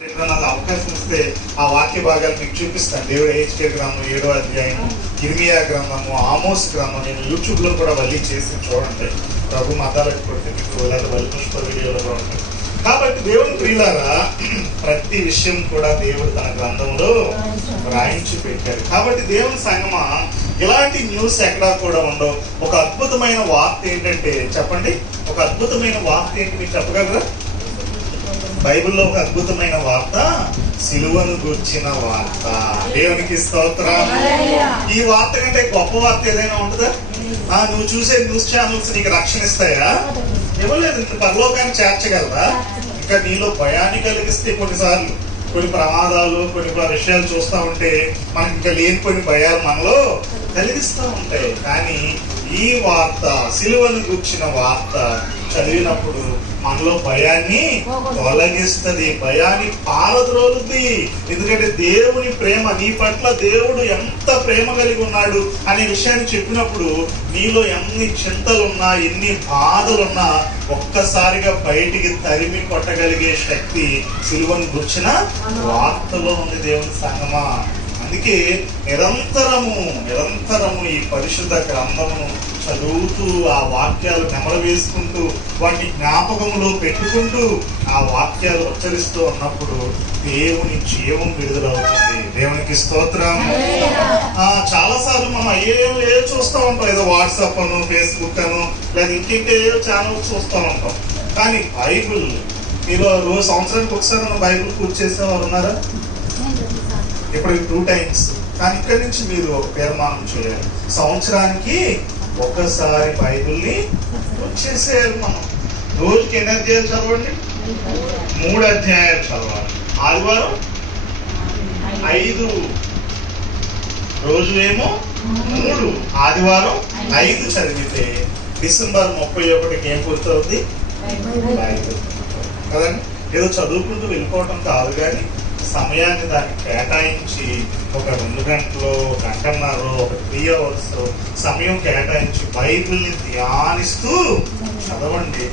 నాకు అవకాశం ఇస్తే ఆ వాక్య భాగాలు మీకు చూపిస్తాను. దేవుడు హెచ్కే గ్రంథం 7వ అధ్యాయం, ఇర్మియా గ్రంథము, ఆమోస్ గ్రంథం నేను యూట్యూబ్ లో కూడా వల్లి చేసి చూడండి. ప్రభు మతాలకు కొడితే మీకు లేదా వల్లి పుష్ప వీడియోలో కూడా ఉంటుంది. కాబట్టి దేవుని ప్రియులారా, ప్రతి విషయం కూడా దేవుడు తన గ్రంథంలో రాయించి పెట్టారు. కాబట్టి దేవుని సంగమా, ఇలాంటి న్యూస్ ఎక్కడా కూడా ఉండవు. ఒక అద్భుతమైన వార్త ఏంటంటే, చెప్పండి, ఒక అద్భుతమైన వార్త ఏంటి మీకు చెప్పగలరా? బైబిల్లో ఒక అద్భుతమైన వార్త, సిలువను గుర్చిన వార్త. దేవునికి స్తోత్రం. ఈ వార్త కంటే గొప్ప వార్త ఏదైనా ఉంటుందా? నువ్వు చూసే న్యూస్ ఛానల్స్ నీకు రక్షణ ఇస్తాయా? ఇవ్వలేదు. పరలోకాన్ని చేర్చగలరా? ఇంకా నీలో భయాన్ని కలిగిస్తే కొన్నిసార్లు కొన్ని ప్రమాదాలు, కొన్ని విషయాలు చూస్తూ ఉంటే మనకి ఇంకా లేని కొన్ని భయాలు మనలో కలిగిస్తూ ఉంటాయి. కానీ ఈ వార్త, సిలువను గుర్చిన వార్త చదివినప్పుడు మనలో భయాన్ని తొలగిస్తుంది, భయాన్ని పారద్రోలుద్ది. ఎందుకంటే దేవుని ప్రేమ, నీ పట్ల దేవుడు ఎంత ప్రేమ కలిగి ఉన్నాడు అనే విషయాన్ని చెప్పినప్పుడు నీలో ఎన్ని చింతలున్నా, ఎన్ని బాధలున్నా ఒక్కసారిగా బయటికి తరిమి కొట్టగలిగే శక్తి సిలువను గుర్చిన వార్తలో ఉంది. దేవుని సంగమా, అందుకే నిరంతరము ఈ పరిశుద్ధ గ్రంథమును చదువుతూ, ఆ వాక్యాలు నెమరు వేసుకుంటూ, వాటి జ్ఞాపకములో పెట్టుకుంటూ ఆ వాక్యాలు ఉచ్చరిస్తూ ఉన్నప్పుడు దేవుని జీవం విడుదలవుతుంది. దేవునికి స్తోత్రం. చాలా సార్లు మనం ఏ చూస్తూ ఉంటాం, ఏదో వాట్సాప్ అను, ఫేస్బుక్ అను, లేదా ఇంకేదో ఛానల్ చూస్తూ ఉంటాం. కానీ బైబిల్, మీరు రోజు సంవత్సరానికి ఒకసారి మనం బైబిల్ పూర్తి చేసేవారు ఉన్నారా? ఇప్పుడు 2 times. కానీ ఇక్కడి నుంచి మీరు ఒక తీర్మానం చేయాలి, సంవత్సరానికి ఒకసారి బైబిల్ని వచ్చేసేయాలి. మనం రోజుకి ఎన్ని అధ్యాయాలు చదవండి? 3 అధ్యాయాలు చదవాలి. ఆదివారం 5, రోజు ఏమో 3, ఆదివారం 5 చదివితే డిసెంబర్ 31కి ఏం పూర్తవుతుంది? బైబిల్ కదండి. ఏదో చదువుకుంటూ వెళ్ళిపోవటం కాదు, కానీ సమయాన్ని దానికి కేటాయించి ఒక 2 గంటలు, 1 గంటన్నర, ఒక 3 hours సమయం కేటాయించి బైబిల్ని ధ్యానిస్తూ చదవండి.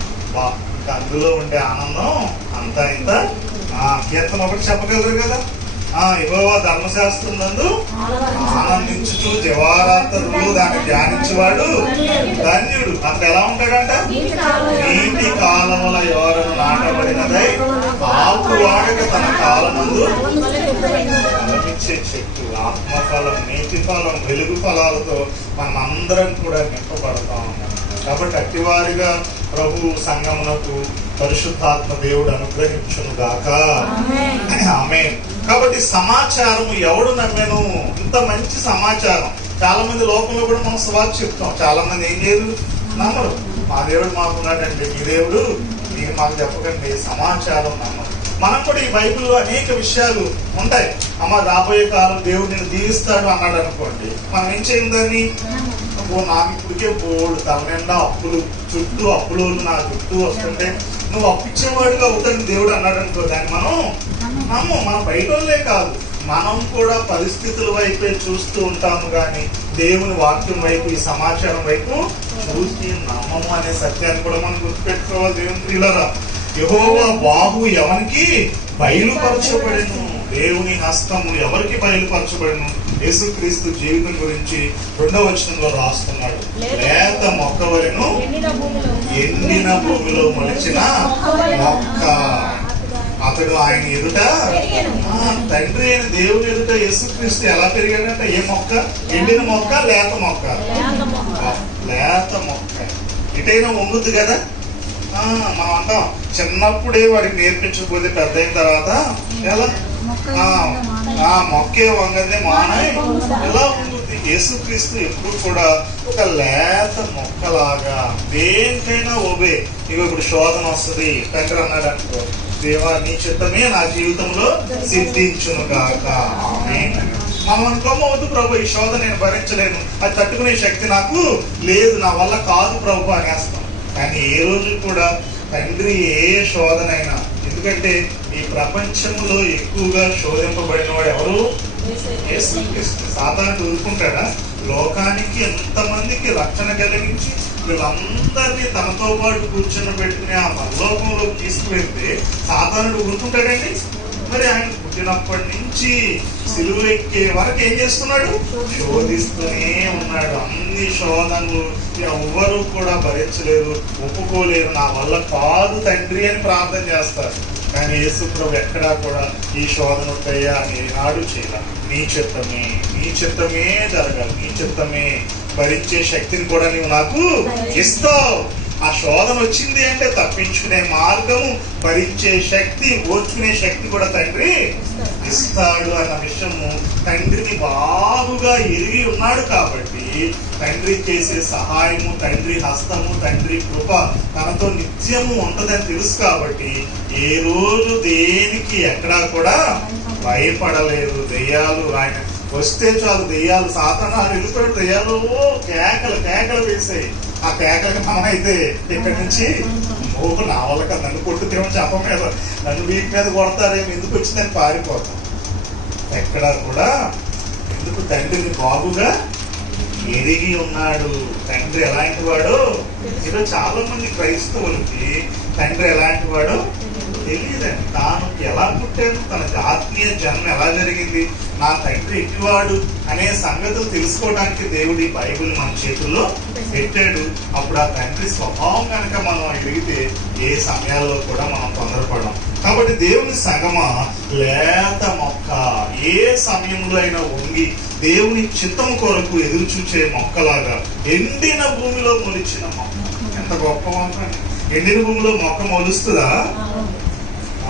అందులో ఉండే ఆనందం అంతా ఇంత. కీర్తన ఒకటి చెప్పగలరు కదా, యెహోవా ధర్మశాస్త్రం నందు ఆనందించుచు దివారాత్రులు దాన్ని ధ్యానించేవాడు ధన్యుడు. అతను ఎలా ఉంటాడంట? నీటి కాలముల ఎవరను నాటబడినదై ఆకు వాడక తన కాలమందు ఫలమిచ్చే చెట్టు. ఆత్మఫలం, నీటి ఫలం, వెలుగు ఫలాలతో మనం అందరం కూడా నింపబడతా ఉన్నాం. కాబట్టి అట్టివారిగా ప్రభు సంగమునకు పరిశుద్ధాత్మ దేవుడు అనుగ్రహించును గాక. ఆమేన్. కాబట్టి సమాచారం ఎవడు నమ్మెను? ఇంత మంచి సమాచారం. చాలా మంది లోకంలో కూడా మనం సువార్త చెప్తాం, చాలా మంది ఏం చేయరు, నమ్మరు. మా దేవుడు మాకున్నాడండి, మీ దేవుడు మీరు మాకు చెప్పకండి. సమాచారం నమ్మరు. మనం కూడా ఈ బైబిల్లో అనేక విషయాలు ఉంటాయి. అమ్మ రాబోయే కాలం దేవుడు నిన్ను దీవిస్తాడు అన్నాడు అనుకోండి, మనం ఏం చేయం దాన్ని? నాకు ఇప్పటికే బోర్డు తల నిండా అప్పులు, చుట్టూ అప్పులు నా చుట్టూ వస్తుంటే నువ్వు అప్పిచ్చేవాడుగా అవుతాడు దేవుడు అన్నాడు అనుకో, దాన్ని మనం నమ్ము. మన బయట వాళ్ళే కాదు, మనం కూడా పరిస్థితుల వైపే చూస్తూ ఉంటాము, కానీ దేవుని వాక్యం వైపు, ఈ సమాచారం వైపు చూసి నమ్మము అనే సత్యాన్ని కూడా మనం గుర్తుపెట్టుకోవాలి. దేవుని ప్రియులారా, యెహోవా బాహు ఎవరికి బయలుపరచబడెను? దేవుని హస్తము ఎవరికి బయలుపరచబడెను? యేసుక్రీస్తు జీవితం గురించి 2వ వచనంలో రాస్తున్నాడు. లేత మొక్కవలను ఎండిన భూమిలో మొలిచిన మొక్క. అతడు ఆయన ఎదుట, తండ్రి అయిన దేవుని ఎదుట యేసుక్రీస్తు ఎలా పెరిగాడంటే, ఏ మొక్క? ఎండిన మొక్క, లేత మొక్క? లేత మొక్క. ఇటైనా వంగుద్ది కదా. మనం అంటాం చిన్నప్పుడే వాడికి నేర్పించకపోతే పెద్ద అయిన తర్వాత ఎలా మొక్కే వంగదే మానై ఎలా ఉంటుంది. యేసుక్రీస్తు ఎప్పుడు కూడా ఒక లేత మొక్కలాగా దేనికైనా ఓబే. ఇప్పుడు శోధన వస్తుంది, తండ్రి అన్నాడు అనుకో, దేవా నీ చిత్తమే నా జీవితంలో సిద్ధించును గాక. ఆమేన్. మనం అనుకోమవద్దు, ప్రభు ఈ శోధన నేను భరించలేను, అది తట్టుకునే శక్తి నాకు లేదు, నా వల్ల కాదు ప్రభు అనేస్తాం. కానీ ఏ రోజు కూడా తండ్రి ఏ శోధనైనా, ఎందుకంటే ఈ ప్రపంచంలో ఎక్కువగా శోధింపబడిన వాడు ఎవరు? యేసుక్రీస్తు. సాతానుడు ఊరుకుంటాడా? లోకానికి ఎంతమందికి రక్షణ కలిగించి వీళ్ళందరినీ తనతో పాటు కూర్చొని పెట్టుకుని ఆ పరలోకంలోకి తీసుకువెళ్తే సాతానుడు ఊరుకుంటాడండి? మరి ఆయన పుట్టినప్పటి నుంచి సిలువ ఎక్కే వరకు ఏం చేస్తున్నాడు? శోధిస్తూనే ఉన్నాడు. అన్ని శోధనలు ఎవ్వరూ కూడా భరించలేరు, ఒప్పుకోలేరు. నా వల్ల కాదు తండ్రి అని ప్రార్థన చేస్తారు. కానీ యేసు ప్రభు ఎక్కడా కూడా ఈ శోధన వద్దయ్యా అని నాడు చేయాలి. నీ చిత్తమే జరగాలి, నీ చిత్తమే. భరించే శక్తిని కూడా నీవు నాకు ఇస్తావు. ఆ శోధన వచ్చింది అంటే తప్పించుకునే మార్గము, భరించే శక్తి, ఓర్చుకునే శక్తి కూడా తండ్రి ఇస్తాడు అన్న విషయము తండ్రిని బాగుగా ఎరిగి ఉన్నాడు. కాబట్టి తండ్రి చేసే సహాయము, తండ్రి హస్తము, తండ్రి కృప తనతో నిత్యము ఉంటదని తెలుసు. కాబట్టి ఏ రోజు దేనికి ఎక్కడా కూడా భయపడలేదు. దెయ్యాలు ఆయన వస్తే చాలు, దెయ్యాలు సాతానాలు వెళ్ళిపోయాడు, దెయ్యాలు కేకలు వేసాయి. ఆ కేకలకి మనమైతే ఇక్కడి నుంచి నా వల్ల కదా, నన్ను కొట్టుతేమో చెప్ప మీద, నన్ను వీటి మీద కొడతారేమో, ఎందుకు వచ్చిందని పారిపోతాం. ఎక్కడా కూడా ఎందుకు తండ్రిని బాగుగా ఎరిగి ఉన్నాడు. తండ్రి ఎలాంటి వాడు? ఈరోజు చాలా మంది క్రైస్తవులకి తండ్రి ఎలాంటి వాడు తెలియదండి. తాను ఎలా పుట్టాడు, తన ఆత్మీయ జన్మ ఎలా జరిగింది, నా తండ్రి ఎట్టివాడు అనే సంగతులు తెలుసుకోవడానికి దేవుడి బైబిల్ మన చేతుల్లో పెట్టాడు. అప్పుడు ఆ తండ్రి స్వభావం కనుక మనం ఎదిగితే ఏ సమయాల్లో కూడా మనం తొందరపడం. కాబట్టి దేవుని సంగమా, లేత మొక్క ఏ సమయంలో అయినా వంగి దేవుని చిత్తము కొరకు ఎదురు చూచే మొక్కలాగా ఎండిన భూమిలో మొలిచిన మొక్క. ఎంత గొప్ప మొక్క! ఎండిన భూమిలో మొక్క మొలుస్తుందా?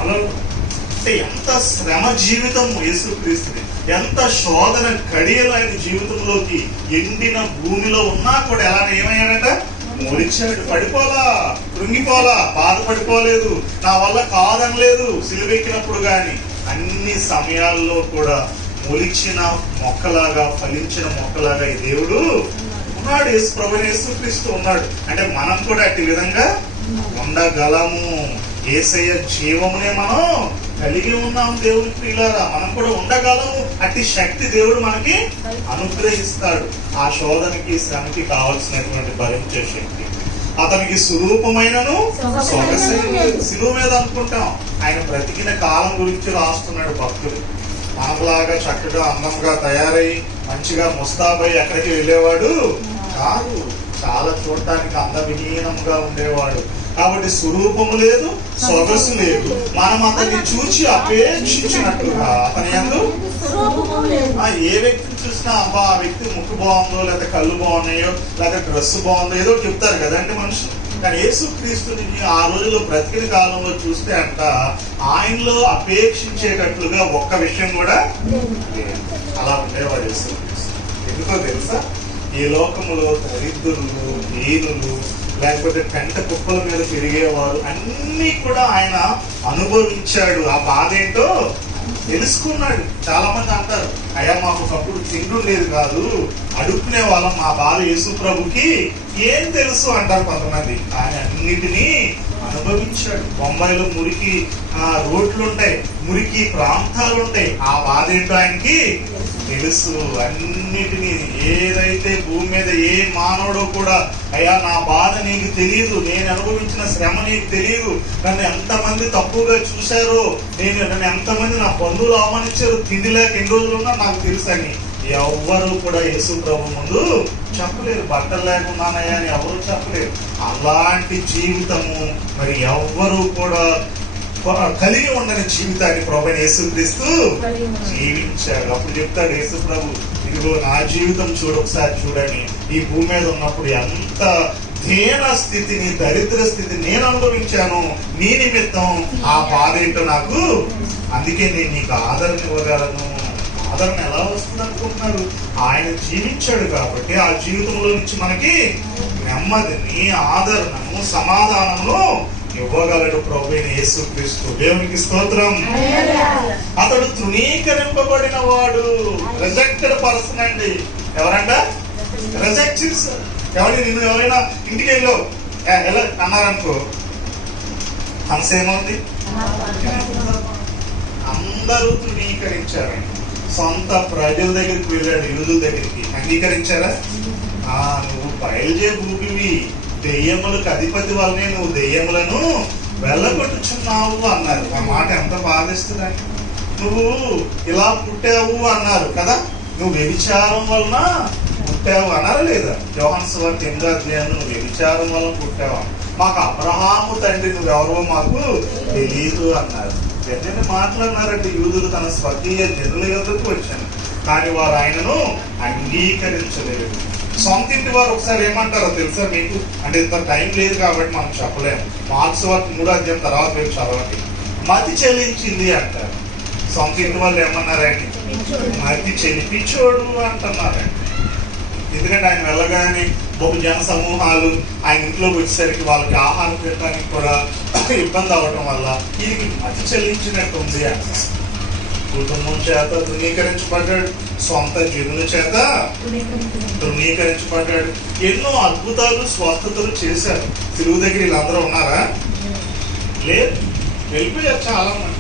అంటే ఎంత శ్రమ జీవితం యేసుక్రీస్తుది, ఎంత శోధన కడియలు ఆయన జీవితంలోకి ఎండిన భూమిలో ఉన్నా కూడా ఎలా ఏమయ్యాడట? మొలిచాడు. పడిపోలా, కృంగిపోలా, బాధపడిపోలేదు, నా వల్ల కాదనలేదు సిలువెక్కినప్పుడు. గాని అన్ని సమయాల్లో కూడా మొలిచిన మొక్కలాగా, ఫలించిన మొక్కలాగా ఈ దేవుడు ఉన్నాడు. యేసుక్రీస్తు ఉన్నాడు. అంటే మనం కూడా అట్టి విధంగా ఉండగలము. యేసయ్య జీవమునే మనం కలిగి ఉన్నాం. దేవుని ప్రియులారా, మనం కూడా ఉండగలము. అట్టి శక్తి దేవుడు మనకి అనుగ్రహిస్తాడు. ఆ శోధనకి, శ్రమకి కావాల్సినటువంటి భరించే శక్తి. అతనికి స్వరూపమైనను సొగసైన సిలువ మీద అనుకుంటాం. ఆయన బ్రతికిన కాలం గురించి రాస్తున్నాడు భక్తుడు. మనలాగా చక్కగా అందంగా తయారై మంచిగా ముస్తాబై ఎక్కడికి వెళ్ళేవాడు కాదు. చాలా చూడటానికి అందవిహీనంగా ఉండేవాడు. కాబట్టి స్వరూపము లేదు, సొగసు లేదు. మనం అతన్ని చూచి అపేక్షించినట్టుగా అతని యందు ఏ వ్యక్తిని చూసినా అబ్బా ఆ వ్యక్తి ముక్కు బాగుందో, లేదా కళ్ళు బాగున్నాయో, లేదా డ్రెస్ బాగుందో ఏదో చెప్తారు కదండి మనుషులు. కానీ యేసుక్రీస్తుని ఆ రోజుల్లో బ్రతికిన కాలంలో చూస్తే అంట ఆయనలో అపేక్షించేటట్లుగా ఒక్క విషయం కూడా అలా ఉండేవాడు యేసుక్రీస్తు. ఎందుకో తెలుసా? ఈ లోకములో దరిద్రులు, దీనులు, లేకపోతే పెంట కుప్పల మీద తిరిగేవారు అన్ని కూడా ఆయన అనుభవించాడు. ఆ బాధ ఏంటో తెలుసుకున్నాడు. చాలా మంది అంటారు, అయ్యా మాకు ఒకప్పుడు తిండి లేదు కాదు, అడుక్కునే వాళ్ళం, మా బాధ యేసు ప్రభుకి ఏం తెలుసు అంటారు కొంతమంది. ఆయన అన్నిటినీ అనుభవించాడు. బొంబాయిలో మురికి రోడ్లు ఉంటాయి, మురికి ప్రాంతాలు ఉంటాయి. ఆ బాధ ఏంటో ఆయనకి తెలుసు. అన్నిటినీ ఏదైతే భూమి మీద ఏ మానవుడో కూడా అయ్యా నా బాధ నీకు తెలియదు, నేను అనుభవించిన శ్రమ నీకు తెలియదు, నన్ను ఎంతమంది తప్పుగా చూశారో, నన్ను ఎంతమంది నా బంధువులు అవమానించారు, తిండి లేక ఎన్ని రోజులు ఉన్నా నాకు తెలుసు అని ఎవ్వరు కూడా యేసు ప్రభు ముందు చెప్పలేరు. బట్టలు లేకున్నానయ్యా అని ఎవరు చెప్పలేరు. అలాంటి జీవితము మరి ఎవ్వరు కూడా కలిగి ఉండని జీవితాన్ని ప్రభు యేసుక్రీస్తు జీవించాడు. అప్పుడు చెప్తాడు యేసు ప్రభు, ఇదిగో నా జీవితం ఒకసారి చూడని. ఈ భూమి మీద ఉన్నప్పుడు ఎంత దీన స్థితిని, దరిద్ర స్థితిని నేను అనుభవించాను నీ నిమిత్తం. ఆ బాధ ఏంటో నాకు, అందుకే నేను నీకు ఆదరణ ఇవ్వగలను. ఆదరణ ఎలా వస్తుంది అనుకుంటున్నారు? ఆయన జీవించాడు కాబట్టి ఆ జీవితంలో నుంచి మనకి నెమ్మదిని, ఆదరణను, సమాధానము ఇవ్వగలడు ప్రభు యేసుక్రీస్తు. దేవునికి స్తోత్రం. అతడు తృణీకరింపబడిన వాడు, రిజెక్టెడ్ పర్సన్ అండి. ఎవరంట? రిజెక్ట్ చేశారు. ఎవరి నిన్ను ఎవరైనా ఇంటికి వెళ్ళో ఎలా అన్నారనుకో, మనసేమవుతుంది? అందరూ తృణీకరించారు. సొంత ప్రజల దగ్గరికి వెళ్ళాడు, యూదుల దగ్గరికి. అంగీకరించారా? నువ్వు బయలుదేరి దెయ్యములకు అధిపతి వల్లనే నువ్వు దెయ్యములను వెళ్ళగొట్టుచున్నావు అన్నారు. ఆ మాట ఎంత బాధిస్తుందండి. నువ్వు ఇలా పుట్టావు అన్నారు కదా, నువ్వు వ్యభిచారం వలన పుట్టావు అన్నారా లేదా? యోహాను సువార్త 8వ అధ్యాయం నువ్వు వ్యభిచారం వలన పుట్టావా, మాకు అబ్రహాము తండ్రి నువ్వెవరో మాకు తెలియదు అన్నారు. వెంటనే మాట్లాడినారంటే యూదులు తన స్వర్గీయ జనుల యొద్దకు వచ్చాను, కానీ వారు ఆయనను అంగీకరించలేదు. సొంత ఇంటి వారు ఒకసారి ఏమంటారో తెలుసా మీకు? అంటే ఇంత టైం లేదు కాబట్టి మనం చెప్పలేము. మార్క్స్ వార్త 3వ అధ్యాయం తర్వాత మీరు చదవండి. మతి చెల్లించింది అంటారు. సొంత ఇంటి వాళ్ళు ఏమన్నారండి? మతి చెల్లిపించోడు అంటున్నారండి. ఎందుకంటే ఆయన వెళ్ళగానే బహుజన సమూహాలు ఆయన ఇంట్లోకి వచ్చేసరికి వాళ్ళకి ఆహారం తినడానికి కూడా ఇబ్బంది అవ్వటం వల్ల ఈయనకి మతి చెల్లించినట్టు ఉంది అంటారు. కుటుంబం చేత ధృవీకరించబడ్డాడు, సొంత జనుల చేత ధృవీకరించబడ్డాడు. ఎన్నో అద్భుతాలు స్వస్థతలు చేశారు. తిరుగు దగ్గర వీళ్ళందరూ ఉన్నారా? లేదు, వెళ్ళిపోయారు చాలా మంది.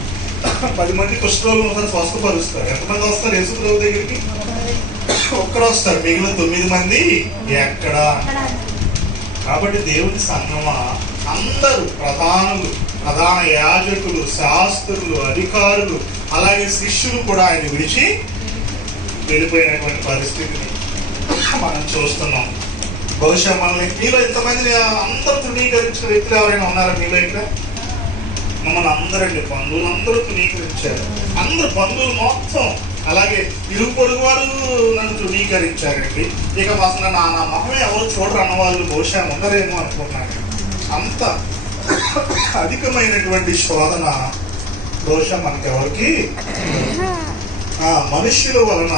10 మంది కుష్ఠరోగులు ఒకసారి స్వస్థపరుస్తారు. ఎంతమంది వస్తారు యేసుప్రభు దగ్గరికి? ఒక్కరు వస్తారు, మిగిలిన 9 మంది ఎక్కడ? కాబట్టి దేవుని సంగమా అందరూ ప్రధానులు, ప్రధాన యాజకులు, శాస్త్రులు, అధికారులు, అలాగే శిష్యులు కూడా ఆయన విడిచి వెళ్ళిపోయినటువంటి పరిస్థితిని మనం చూస్తున్నాం. బహుశా మనల్ని మీలో ఇంతమంది అందరూ తృణీకరించిన వ్యక్తులు ఎవరైనా ఉన్నారా మీలో? ఇక్కడ మమ్మల్ని అందరండి బంధువులు అందరూ తృణీకరించారు. అందరు బంధువులు మొత్తం, అలాగే ఇరుగు పొరుగు వారు నన్ను తృణీకరించారండి. ఇక అసలు నా మొహమే ఎవరు చూడరు అన్నవాళ్ళు బహుశా ఉండరేమో అనుకున్నాను. అంత అధికమైనటువంటి శోధన దోష మనకెవరికి? మనుష్యుల వలన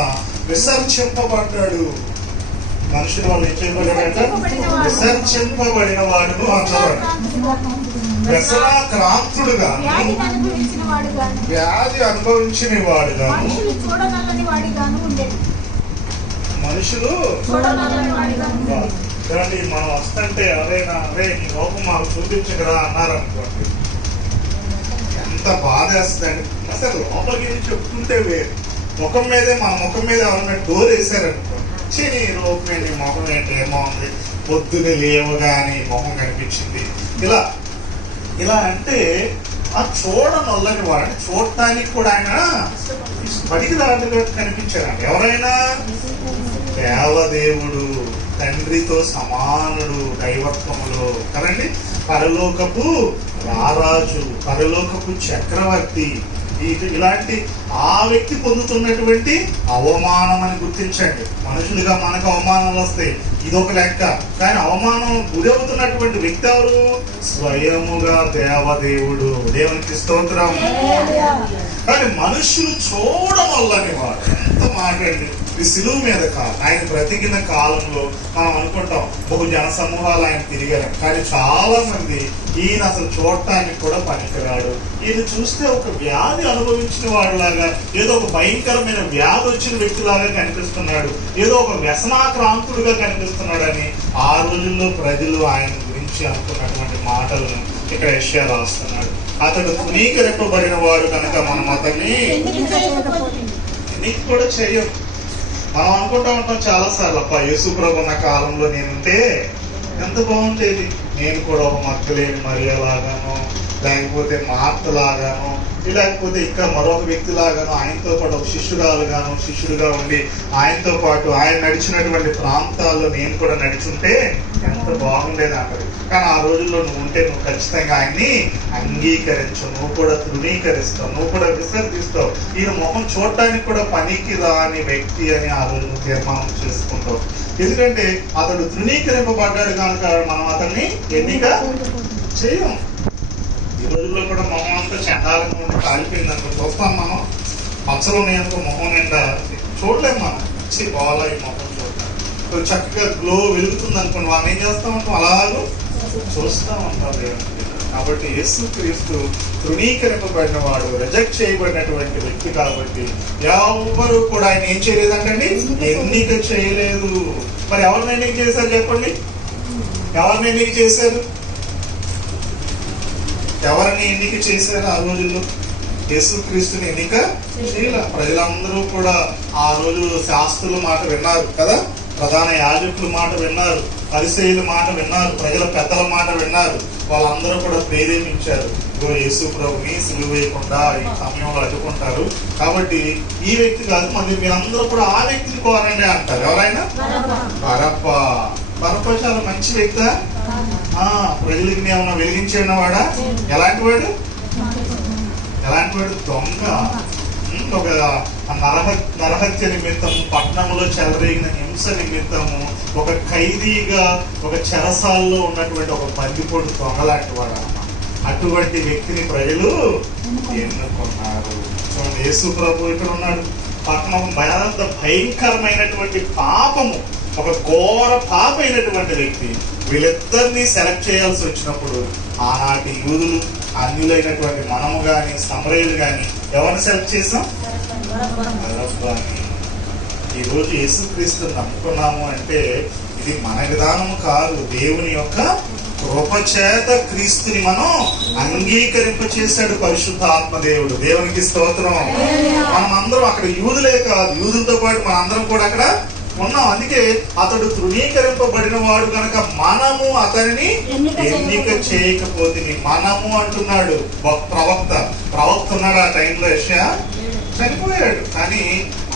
విసర్జింపబడ్డాడు. మనుషుల వలన ఏం చేయబడ్డాడంట? విసర్జింపబడిన వాడు అంటారు. వ్యసనాక్రాంతుడుగా, వ్యాధి అనుభవించిన వాడుగా, మనుషులు మనం వస్తుంటే ఎవరైనా అరే నీ లోపం మాకు చూపించగరా అన్నారనుకోండి, ఎంత బాధ వేస్తుందండి. అసలు లోపలికి వెళ్ళి చెప్పుకుంటే వేరు, ముఖం మీదే మన ముఖం మీద ఎవరైనా డోర్ వేసారనుకోండి, నీ లోపం ఏంటి, ముఖం ఏంటి, ఏమో ఉంది, పొద్దున్నే లేవగానే మొహం కనిపించింది, ఇలా ఇలా అంటే ఆ చూడనొల్లని వాడిని చూడటానికి కూడా ఆయన బడికి దాటుగా కనిపించారండి. ఎవరైనా దేవదేవుడు, తండ్రితో సమానుడు దైవత్వములో కదండి, పరలోకపు రారాజు, పరలోకపు చక్రవర్తి, ఇలాంటి ఆ వ్యక్తి పొందుతున్నటువంటి అవమానం అని గుర్తించండి. మనుషులుగా మనకు అవమానాలు వస్తాయి, ఇదొక లెక్క. కానీ అవమానం గురవుతున్నటువంటి వ్యక్తి ఎవరు? స్వయముగా దేవదేవుడు. దేవునికి స్తోత్రం. కానీ మనుషులు చూడనొల్లని వాడు. ఎంత మాట్లాడండి, ఈ సిలువు మీద కాదు, ఆయన బ్రతికిన కాలంలో మనం అనుకుంటాం బహుజన సమూహాలు ఆయన తిరిగారు, కానీ చాలా మంది ఈయన అసలు చూడటానికి కూడా పనికిరాడు, ఈయన చూస్తే ఒక వ్యాధి అనుభవించిన వాడిలాగా, ఏదో ఒక భయంకరమైన వ్యాధి వచ్చిన వ్యక్తిలాగా కనిపిస్తున్నాడు, ఏదో ఒక వ్యసనాక్రాంతుడుగా కనిపిస్తున్నాడని ఆ రోజుల్లో ప్రజలు ఆయన గురించి అనుకున్నటువంటి మాటలను ఇక్కడ యెషయా రాస్తున్నాడు. అతడు తృణీకరింపబడిన వాడు కనుక మనం అతన్ని ఎన్నిక కూడా చేయం. మనం అనుకుంటా ఉంటాం చాలా సార్లు, అబ్బా యేసుప్రభు ఉన్న కాలంలో నేనుంటే ఎంత బాగుండేది, నేను కూడా ఒక మక్కలేని మరియలాగానో, లేకపోతే మార్తలాగానో, లేకపోతే ఇంకా మరొక వ్యక్తిలాగానో, ఆయనతో పాటు ఒక శిష్యుడుగా ఉండి ఆయనతో పాటు ఆయన నడిచినటువంటి ప్రాంతాల్లో నేను కూడా నడిచుంటే ఎంత బాగుండేది అంటారు. కానీ ఆ రోజుల్లో నువ్వు ఉంటే నువ్వు ఖచ్చితంగా ఆయన్ని అంగీకరించవు, నువ్వు కూడా తృణీకరిస్తావు, నువ్వు కూడా విసర్జిస్తావు. ఈయన మొహం చూడటానికి కూడా పనికి రాని వ్యక్తి అని ఆ రోజు నువ్వు తీర్మానం చేసుకుంటావు. ఎందుకంటే అతడు తృణీకరింపబడ్డాడు కనుక మనం అతన్ని ఎన్నిక చేయం. ఈ రోజుల్లో కూడా మొహం అంతా చండాలంగా ఉండి కాలిపోయింది అనుకో, చూస్తాం మనం, మచ్చలు ఉన్నాయనుకో మొహం నిండా, చూడలేము మనం. బాగా ఈ మొహం చూడటం చక్కగా గ్లో వెలుగుతుంది అనుకోండి, వాళ్ళు ఏం చేస్తా ఉంటాం, అలాగూ చూస్తూ ఉంటారు. కాబట్టి యేసుక్రీస్తు తృణీకరింపబడిన వాడు, రిజెక్ట్ చేయబడినటువంటి వ్యక్తి కాబట్టి ఎవరు కూడా ఆయన ఏం చేయలేదంటండి, ఎన్నిక చేయలేదు. మరి ఎవరిని ఎన్నిక చేశారు చెప్పండి? ఎవరిని ఎన్నిక చేశారు? ఎవరిని ఎన్నిక చేశారు ఆ రోజుల్లో? యేసుక్రీస్తుని ఎన్నిక చేయాల. ప్రజలందరూ కూడా ఆ రోజు శాస్త్రుల మాట విన్నారు కదా, ప్రధాన యాజకుల మాట విన్నారు, పరిసయ్యుల మాట విన్నారు, ప్రజల పెద్దల మాట విన్నారు. వాళ్ళందరూ కూడా ప్రేరేపించారు. ఇదిగో యేసు ప్రభుని సిలువ వేయకుండా ఈ సమయంలో అడ్డుకుంటారు కాబట్టి ఈ వ్యక్తి కాదు, మళ్ళీ మీరందరూ కూడా ఆ వ్యక్తిని కోరండి అంటారు. ఎవరైనా బరప్ప చాలా మంచి వ్యక్తి, ప్రజలకి ఏమన్నా వెలిగించేవాడా? ఎలాంటి వాడు? దొంగ. ఒక నరహత్య నిమిత్తము, పట్టణంలో చెలరేగిన హింస నిమిత్తము, ఒక ఖైదీగా ఒక చెరసాల్లో ఉన్నటువంటి ఒక బందిపోటు దొంగ లాంటి వాడు. అటువంటి వ్యక్తిని ప్రజలు ఎన్నుకున్నారు. చూడండి, యేసు ప్రభు ఇక్కడ ఉన్నాడు. పట్టణం భయంకరమైనటువంటి పాపము, ఒక ఘోర పాప అయినటువంటి వ్యక్తి. వీళ్ళిద్దరినీ సెలెక్ట్ చేయాల్సి వచ్చినప్పుడు ఆనాటి యూదులు, అన్యులైనటువంటి మనము గాని సమరయులు గాని ఎవరిని సెలెక్ట్ చేసాం? బరబ్బని. ఈరోజు యేసుక్రీస్తుని నమ్ముకున్నాము అంటే ఇది మన విధానము కాదు, దేవుని యొక్క కృపచేత క్రీస్తుని మనం అంగీకరింప చేశాడు పరిశుద్ధ ఆత్మదేవుడు. దేవునికి స్తోత్రం. మనం అందరం అక్కడ యూదులే కాదు, యూదులతో పాటు మన అందరం కూడా అక్కడ ఉన్నాం. అందుకే అతడు తృణీకరింపబడిన వాడు కనుక మనము అతనిని ఎన్నిక చేయకపోతే, మనము అంటున్నాడు ప్రవక్త ఉన్నాడు. ఆ టైంలో యెషయా చనిపోయాడు, కానీ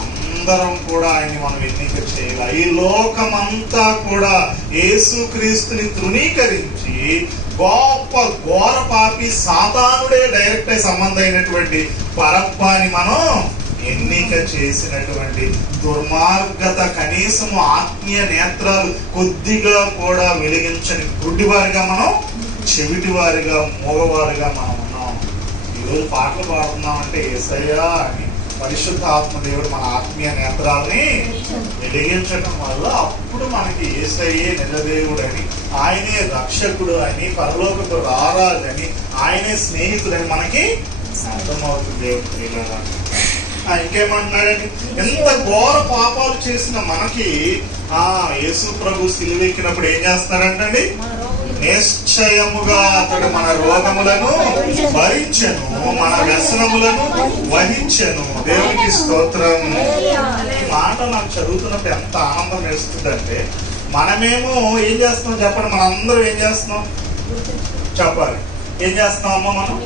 అందరం కూడా ఆయన్ని మనం ఎన్నిక చేయాలి. ఈ లోకమంతా కూడా యేసుక్రీస్తుని తృణీకరించి గొప్ప ఘోర పాపి సాతానుడే డైరెక్ట్ సంబంధం అయినటువంటి బరబ్బని మనం ఎన్నిక చేసినటువంటి దుర్మార్గత, కనీసము ఆత్మీయ నేత్రాలు కొద్దిగా కూడా వెలిగించని గుడ్డివారిగా మనం, చెవిటివారిగా, మూగవారిగా మనం ఉన్నాం. ఈరోజు పాటలు పాడుతున్నామంటే యేసయ్యా అని పరిశుద్ధ ఆత్మదేవుడు మన ఆత్మీయ నేత్రాలని వెలిగించడం వల్ల అప్పుడు మనకి యేసయ్యే నిజదేవుడని, ఆయనే రక్షకుడు అని, పరలోకపు రారాజని, ఆయనే స్నేహితుడని మనకి అర్థమవుతుంది. దేవుడు ఇంకేమంటున్నాడండి? ఎంత ఘోర పాపాలు చేసిన మనకి యేసు ప్రభు సిలువెక్కినప్పుడు ఏం చేస్తున్నాడంటండి? నిశ్చయముగా అతడు మన రోగములను భరించెను, మన వ్యసనములను వహించెను. దేవునికి స్తోత్రం. ఈ మాట నాకు చదువుతున్నప్పుడు ఎంత ఆనందం వేస్తుందంటే, మనమేమో ఏం చేస్తున్నాం చెప్పండి? మనందరం ఏం చేస్తున్నాం చెప్పాలి? ఏం చేస్తున్నామమ్మా మనం?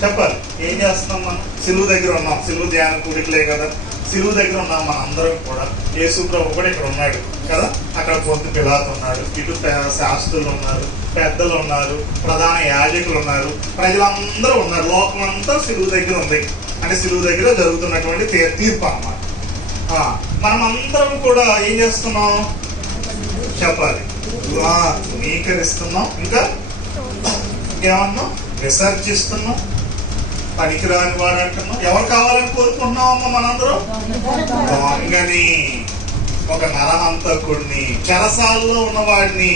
చెప్పాలి, ఏం చేస్తున్నాం మనం? సిలువ దగ్గర ఉన్నాం. సిలువ ధ్యాన కూడికలే కదా, సిలువ దగ్గర ఉన్నాం మన అందరం కూడా. యేసు ప్రభు కూడా ఇక్కడ ఉన్నాడు కదా, అక్కడ పొంతు పిలాతు ఉన్నాడు, ఇటు శాస్త్రులు ఉన్నారు, పెద్దలు ఉన్నారు, ప్రధాన యాజకులు ఉన్నారు, ప్రజలందరూ ఉన్నారు. లోకం అంతా సిలువ దగ్గర ఉంది. అంటే సిలువ దగ్గర జరుగుతున్నటువంటి తీర్పు అన్నమాట. మనం అందరం కూడా ఏం చేస్తున్నాం చెప్పాలి? ధృవీకరిస్తున్నాం, ఇంకా ఇంకేమన్నాం? విసర్జిస్తున్నాం, పనికిరాని వాడు అంటున్నాం. ఎవరు కావాలని కోరుకుంటున్నామమ్మా మనందరం? దొంగని, ఒక నరహంతకుడిని, చెరసాల్లో ఉన్నవాడిని.